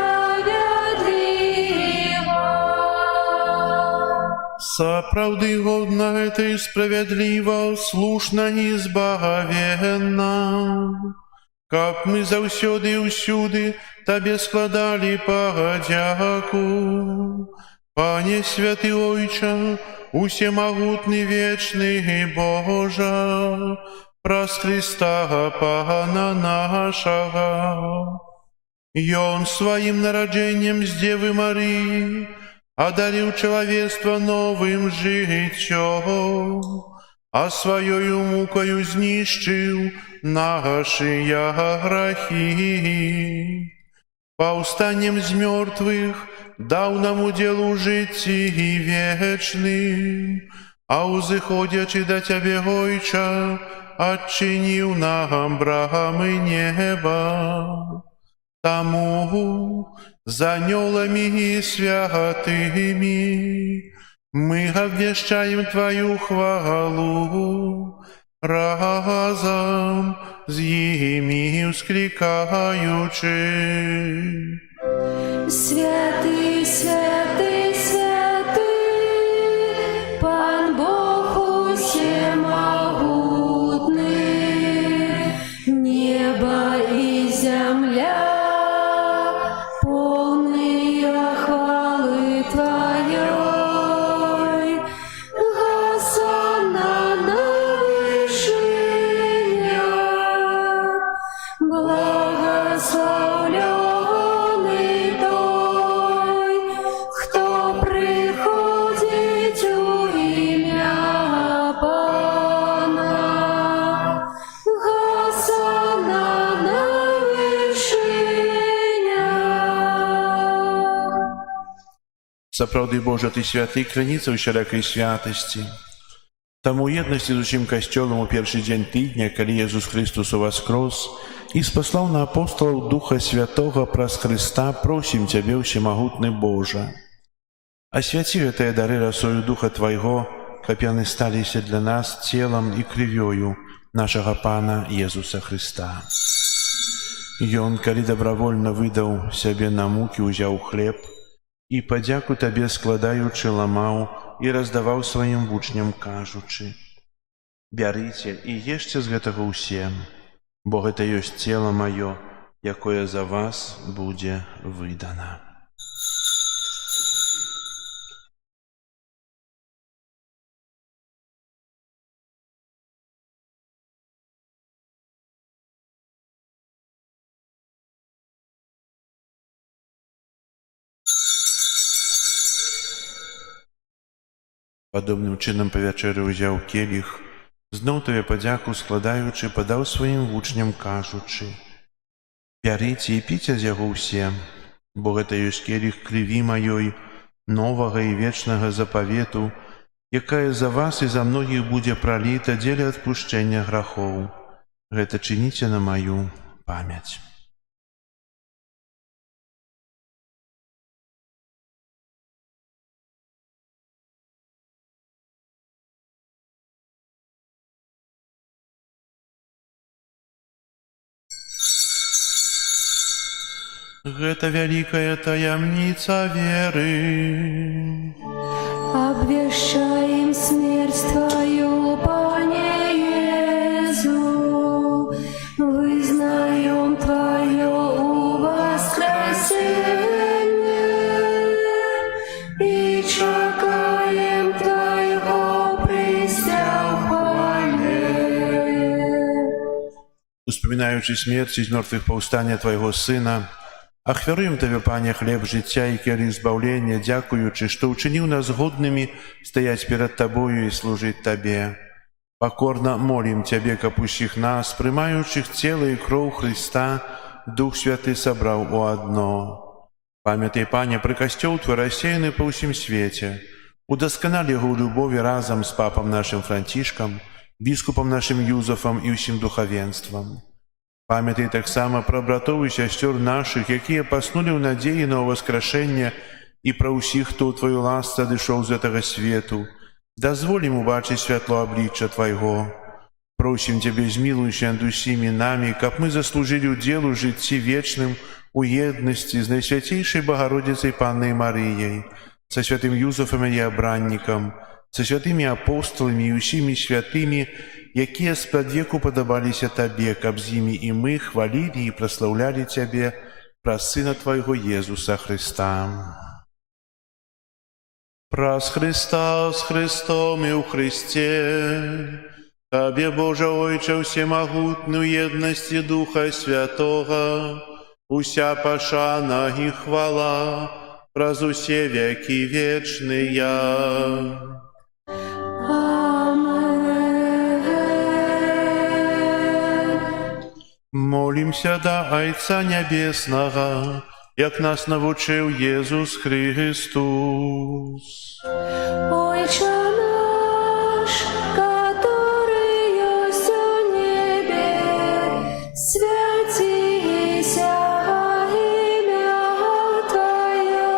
Сапраўды годна гэта і справядліва, слушна і збагавенна. Каб мы заўсёды і ўсюды Табе складалі падзяку. Пане святы Ойча, усемагутны вечны Божа, праз Христа Пана нашага. Ён сваім нараджэннем з Девы Марыі адарыў чалавецтва новым жыццём, а сваёю мукаю знішчыў нашыя грахі. Паўстаннем з мёртвых даў нам удзел у жыцці вечным, а узыходзячы да Цябе, Ойча, адчыніў нам брамы неба. Таму за анёламі і святымі мы абвяшчаем Тваю хвалу, разам з імі ўсклікаючы. Святый, святый, святый, Пан Бог усемогутный, небо и земля полные хвалы Твоей. Госанна на вышинях, благословленный той, кто приходит у имя Пана. Госанна на вышинях. Сапраўды, Божа, Ты святы, крыніца ўсялякай святасці. Таму єднасці з усім касцёлам у першы дзень тыдня, калі Езус Христос уваскрос і спаслаў на апостолаў Духа Святога праз Христа, просім Цябе, усемагутны Божа. Асвяці гэтыя дары расою Духа Твайго, каб яны сталіся для нас целам і крывёю нашага Пана Езуса Христа. Ён, калі дабравольна выдаў сябе на мукі, узяў хлеб і падзяку Табе складаючы ламаў і раздаваў сваім вучням, кажучы: «Бярыце і ешце з гэтага ўсе, бо гэта ёсць цела маё, якое за вас будзе выдана». Падобным чынам па вячэры ўзяў келіх, зноў Табе падзяку складаючы, падаў сваім вучням, кажучы: «Бярыце і піце з яго ўсе, бо гэта ёсць келіх крыві маёй, новага і вечнага запавету, якая за вас і за многіх будзе праліта дзеля адпушчэння грахоў. Гэта чыніце на маю памяць». Гэта вялікая таямніца веры. Обвещаем смерть Твою, Пане Иисус, вызнаем Твое воскресение и чекаем Твоего престя в хвале. Успамінаючы смерць і з мёртвых паўстання Твайго Сына, ахвяруем Табе, Пане, хлеб жыцця і келіх збаўлення, дзякуючы, што ўчыніў нас годнымі стаяць перад Табою і служыць Табе. Пакорна молім Цябе, каб усіх нас, прымаючых цела і кроў Христа, Дух Святы сабраў у адно. Памятай, Пане, пра касцёл Твой рассеяны па ўсім свеце. Удосконали его в любови разом с папом нашим Франтишком, біскупом нашим Юзефом і усім духовенством. Памятай таксама пра братоў і сясцёр нашых, якія паснулі ў надзеі на ўваскрашэнне, і пра ўсіх, хто ў тваю ласцы адышоў з гэтага свету. Дазволь ім убачыць святло аблічча Твайго. Просім Цябе, змілуйся над усімі намі, каб мы заслужылі ўдзел у жыцці вечным, у еднасці з Найсвяцейшай Багародзіцай Паннай Марыяй, са святым Юзефам і абраннікам, са святымі апостоламі і усімі святымі, якія спрадвеку падабаліся Табе, каб з імі і мы хвалілі і праслаўлялі Цябе праз Сына Твайго Езуса Хрыста. Праз Христа, з Христом і ў Христе, Табе, Боже Ойче, всемогутную єдності Духа Святого, уся пашана і хвала, праз усе веки вечные. Молимся до Айца Небесного, як нас навучив Єсус Христос. Отче наш, который есть в небе, святися имя Твое,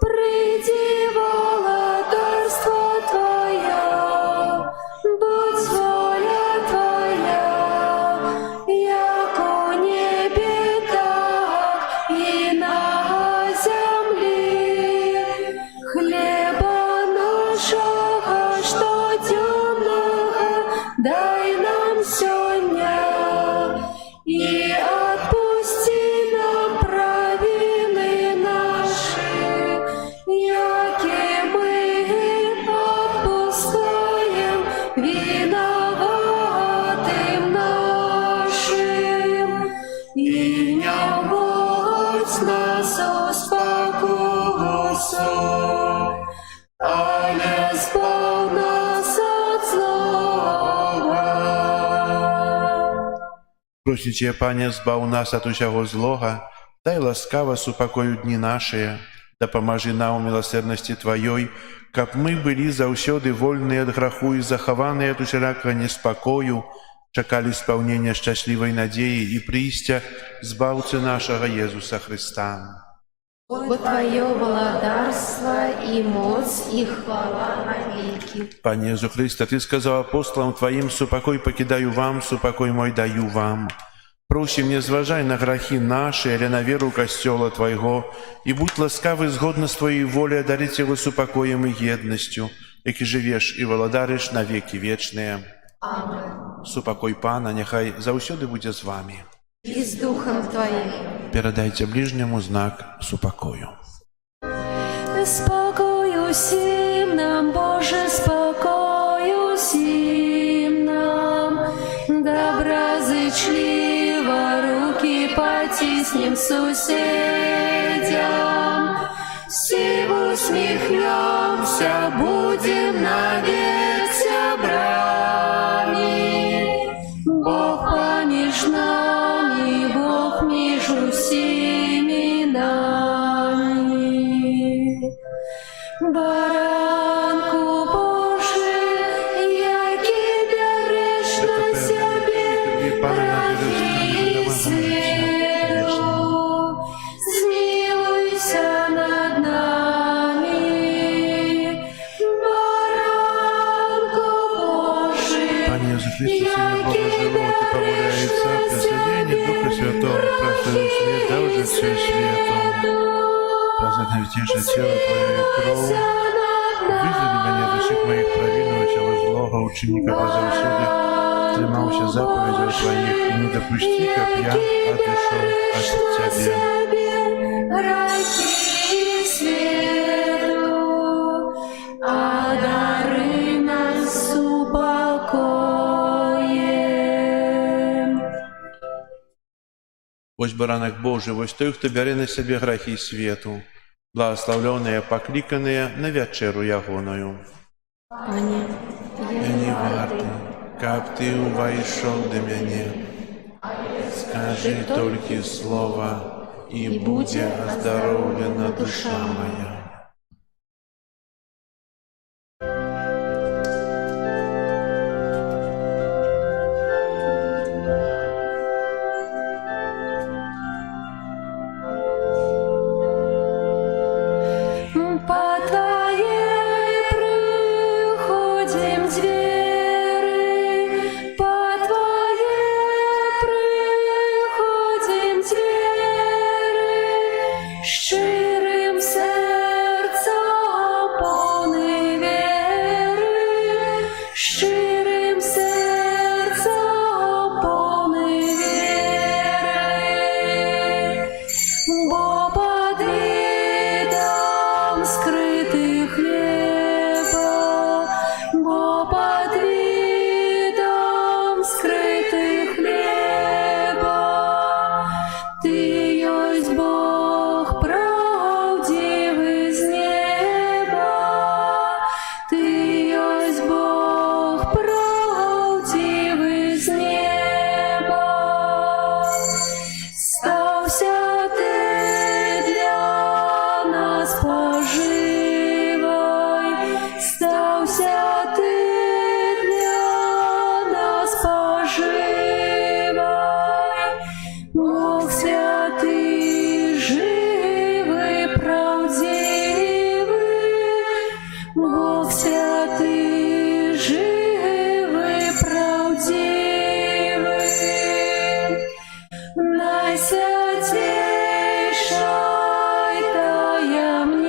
приди владарство Твое, будь воля Твоя, яко в небе, так и на земле. Хлеба нашего, что темного, дай нам сегодня, и отпусти нам провины наши, яки мы отпускаем виноватым нашим. И не вводь нас в спокусу, але збав нас от злого. Просіце, Пане, збав нас ад усяго злога, дай ласкава супакою дні нашыя, дапамажы нам у міласэрнасці Тваёй, каб мы былі заўсёды вольныя ад граху і захаваныя ад усялякага неспакою, чакалі спаўнення шчаслівай надзеі і прыйсця збаўцы нашага Езуса Христа. Бо Твое владарство и моц и хвала навеки. Пане Єзу Христе, Ти сказав апостолам Твоїм: «Супокой покидаю вам, супокой мой даю вам». Просим, не зважай на грахи наши, але на веру Костела Твоего, и будь ласкавый згодно с Твоей волей одарить его супокоем и едностью, яки живеш и владариш на веки вечные. Амен. Супокой Пана, нехай заўсёды будзе з вами. И с Духом Твоим. Передайте ближнему знак супокою. Спокою всім нам, Боже, спокою всім нам. Доброзычливо руки потиснем соседям. Все усмехнемся, будем навек сябрами. Бог помеж нами, Бог между всеми нами. Баранку Божий, який береш на себе грехи свету, змилуйся над нами. Баранку Божий, Пане Єзу Христе, Сыне Бога живого, Ты повеляется, присоединение Духа Святого, простую свет, да уже все светом. Прознатнавітіше тіло Твоє і кров, визволи мене з усіх моїх провин і усього злого, учинника позавсюди, тримався заповідей Твоїх, і не допусти, каб я отошел от Тебе. грехи свету, одари нас упокоем. Ось баранок Божий, ось той, хто бяре на себе грахи свету, благословленные, покликанные на вечеру ягоною. Пане, Я не варты, каб Ты увайшов до мяне. Скажи толькі слова, і будзе оздоровлена душа моя. щирим серцем повний віри, щирим серцем повний віри, бо під видом скритий хліба, бо під видом скритий хліба, ти єсть Бог правдивий з неба, ти єсть Бог правдивий з неба. Стався ти для нас поживой, стався ти для нас поживой, Бог святий, живий, правдивий, Бог святий, живий, правдивий. Найсвятейшей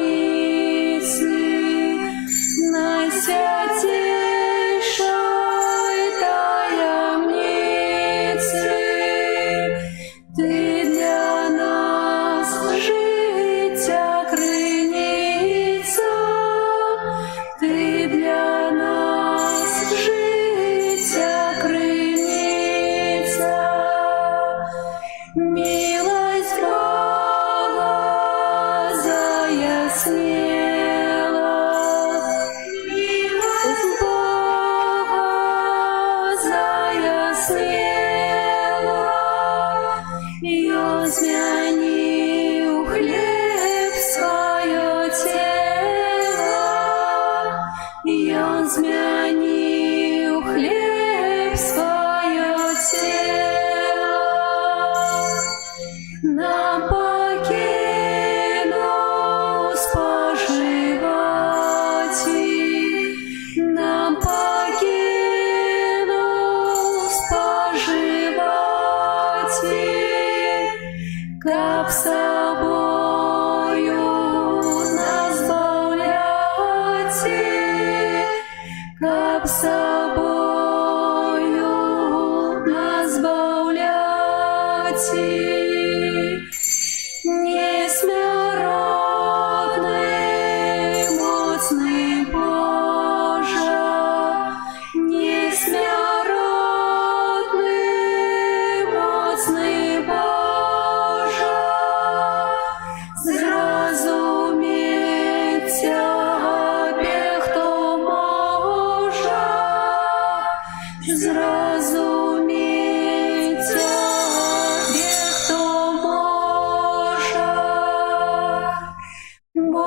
таємниці, найсвятейшей таємниці, ти для нас життя криниця, ти для нас життя криниця. Милость Бога заяснела, милость Бога заяснела, и Он змянил хлеб свое тело, и Он змянил хлеб свое тело. Нам покинул споживати, нам покинул споживати, как собою нас збавляти, как собою нас збавляти. Несмиренный, моцный Боже, несмиренный, моцный Боже, зразуміть Тебе, хто може, зразуміть Тебе, хто може. Бо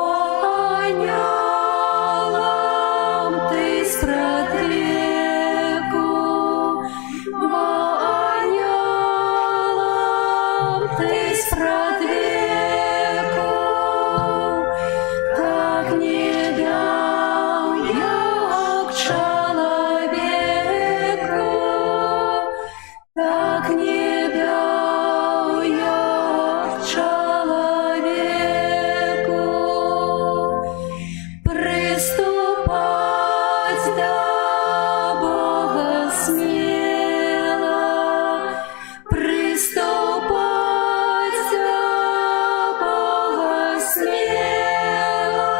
анялам ти спрадвеку, бо анялам ти спрадвеку, так не дав, як чоловіку, так не дав, як чоловіку. Приступать до Бога смело, приступать до Бога смело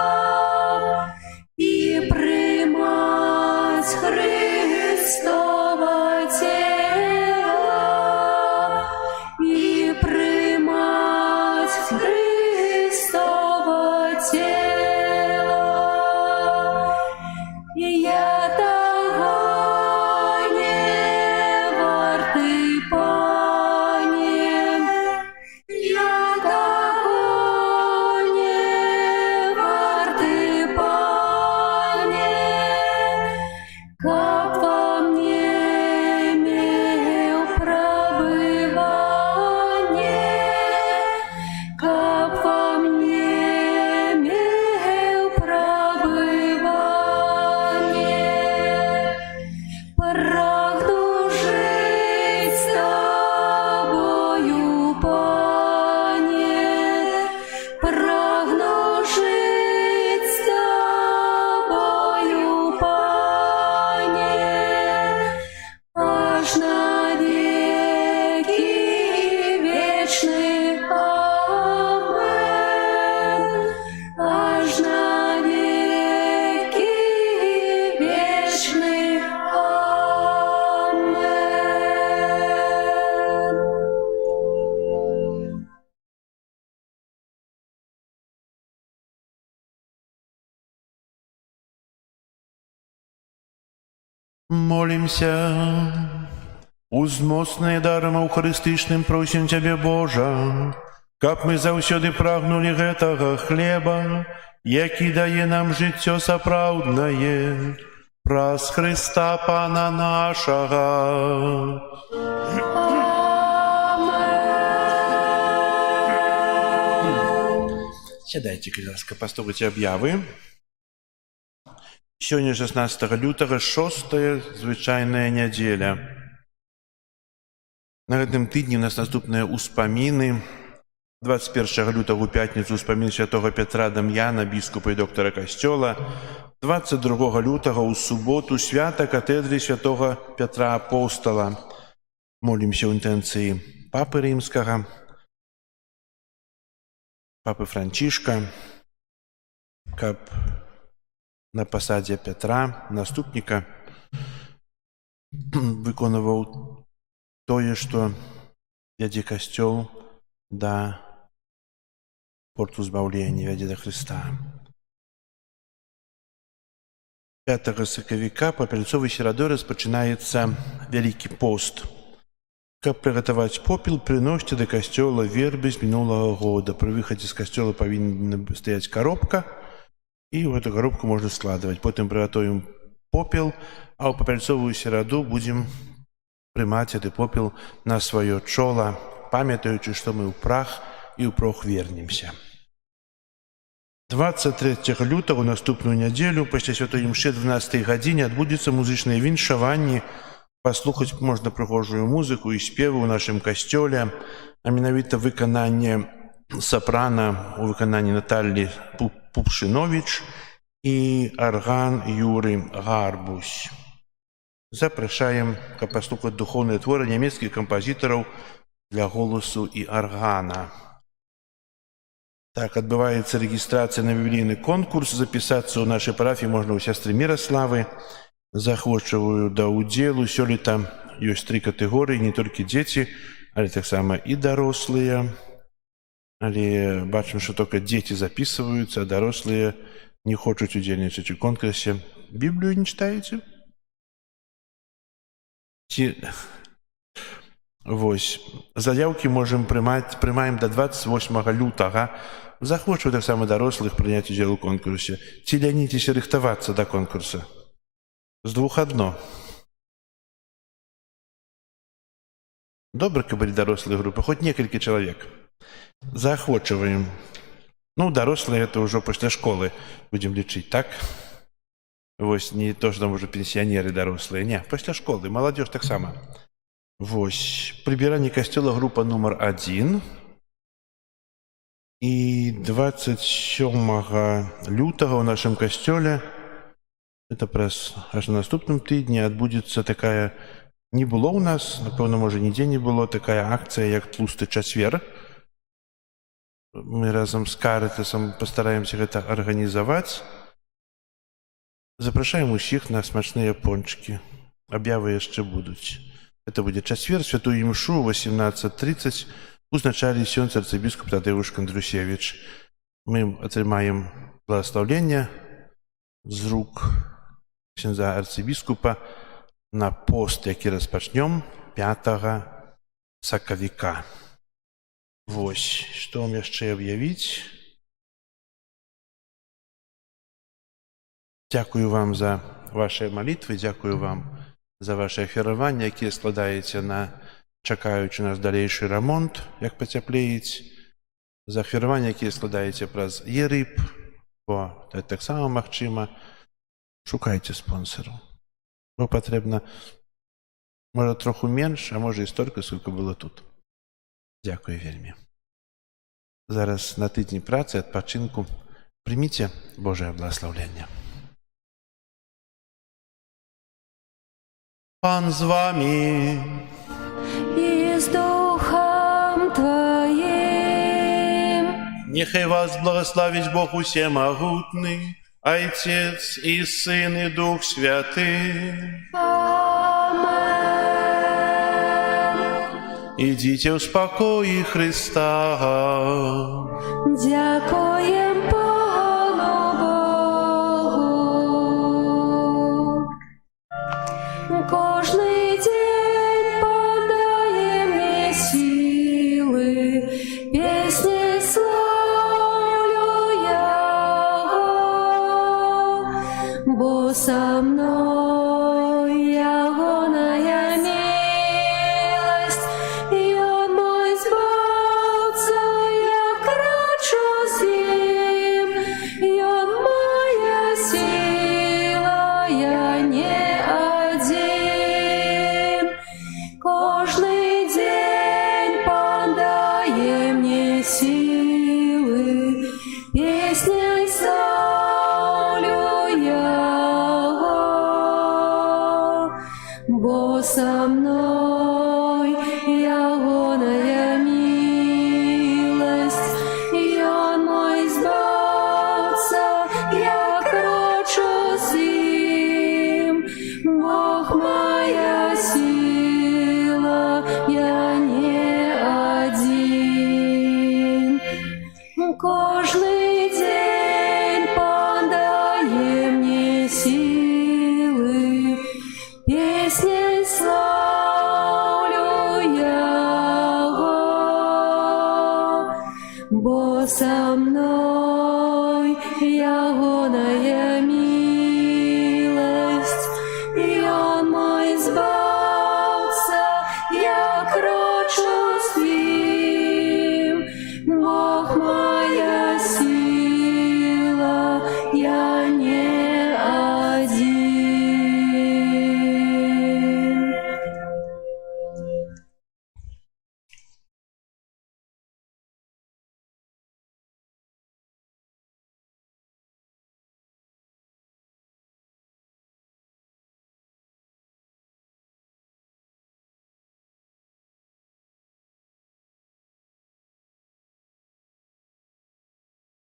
и примать Христово тело, и примать Христово тело. И я того не вартий, Пане, я того не вартий, Пане, как во мне имел пробывание, как во мне имел Молимся. Узмоцныя дарам аўхарыстычным просім Цябе, Божа, каб мы заўсёды прагнулі гэтага хлеба, які дае нам жыццё сапраўднае, праз Хрыста Пана нашага. Сядайце, калі ласка, паслухайце аб'явы. Сёння 16 лютага, 6-я звычайная нядзеля. На гэтым тыдні у нас наступныя ўспаміны. 21 лютага у пятніцу ўспамін святога Петра Дам'яна, біскупа і доктара касцёла. 22 лютага ў суботу свята катедры святога Петра Апостала. Молімся ў інтэнцыі папы рымскага, папы Францішка, каб на пасадзе Петра, наступніка, выконваў тое, што вядзе касцёл да порту збаўлення, вядзе да Хрыста. 5 сакавіка па пяльцовай серадой распачынаецца Вялікі пост. Каб прыгатаваць попел, прыносьце да касцёла вербы з мінулага года. Пры выхадзе з касцёла павінна стаяць каробка, і ў эту коробку можна складывать. Потым прыгатуем попел, а ў папяльцовую сераду будзем прымаць гэты попел на сваё чола, памятаючы, што мы ў прах і ў прох вернемся. 23 лютага, наступную нядзелю, пасля святой імшы 12 гадзіне адбудзецца музычнае віншаванне. Паслухаць можна прыгожую музыку і спевы ў нашым касцёле, а менавіта выкананне сапрана у выкананні Наталлі Пупшыновіч і арган Юры Гарбусь. Запрашаем, каб паслухаць духоўныя творы нямецкіх кампазітараў для голасу і аргана. Так, адбываецца рэгістрацыя на біблійны конкурс. Запісацца ў нашай парафіі можна ў сястры Міраславы. Захвочваю да ўдзелу. Сёлета ёсць 3 катэгорыі, не толькі дзеці, але таксама і дарослыя. Але бачым, што толькі дзеці запісваюцца, а дарослыя не хочуць удзельнічаць у конкурсе. Біблію не чытаеце? Вось. Заяўкі можам прымаем да 28 лютага. Захвочваю таксама дарослых прыняць удзел у конкурсе. Ці ляніцеся рыхтавацца да конкурса? З двух адно. Добра, каб былі дарослыя групы, хоць некалькі чалавек. Заахвочваем. Ну, дарослыя это ўжо пасля школы будзем лічыць, так? Вось, не то, што там ужо пенсіянеры дарослыя, не, пасля школы, маладзёж таксама. Вось, прыбіранне касцёла група нумар 1. І 27 лютага ў нашым касцёле, это праз аж на наступным тыдні, адбудзецца такая, не было ў нас, напэўна, можа, нідзе не было, такая акцыя, як тлусты чацвер. Мы разам з Карытасам пастараемся гэта арганізаваць. Запрашаем усіх на смачныя пончыкі. Аб'явы яшчэ будуць. Это будзе чацвер, святую імшу, 18:30. Узначалі сёнз арцыбіскуп Тадэўш Кандрусевіч. Мы атрымаем благаслаўленне з рук ксяндза арцыбіскупа на пост, які распачнём 5 сакавіка. Вось, што вам яшчэ аб'явіць? Дзякую вам за вашыя малітвы, дзякую вам за ваше ахвяраванне, якія складаеце на чакаючы нас далейшы рамонт, як пацяплеець, за ахвяраванне, якія складаеце праз ЕРЫП, бо гэта таксама магчыма. Шукайце спонсараў. Бо патрэбна, можа, троху менш, а можа і столькі, сколько было тут. Дзякую вельмі. Зараз на тыдні працы, адпачынку. Прыміце Божае благаслаўленне. Пан з вами. И с Духом Твоим. Нехай вас благословить Бог усемогутный, Отец и Сын и Дух Святый. Амен. Идите в спокое Христа. Дякуем Пану Богу. со мной ягоная милость, и он мой збавца, я крачу с ним, и он моя сила, я не один. Кожний день подає мне силы, песней славлю Яго, бо со мной ягоная милость, и он мой збавца, я крочу с ним, Бог моя сила, я не один. Кожний день подає мне силы, песней славлю Яго, бо со мной ягоная милость.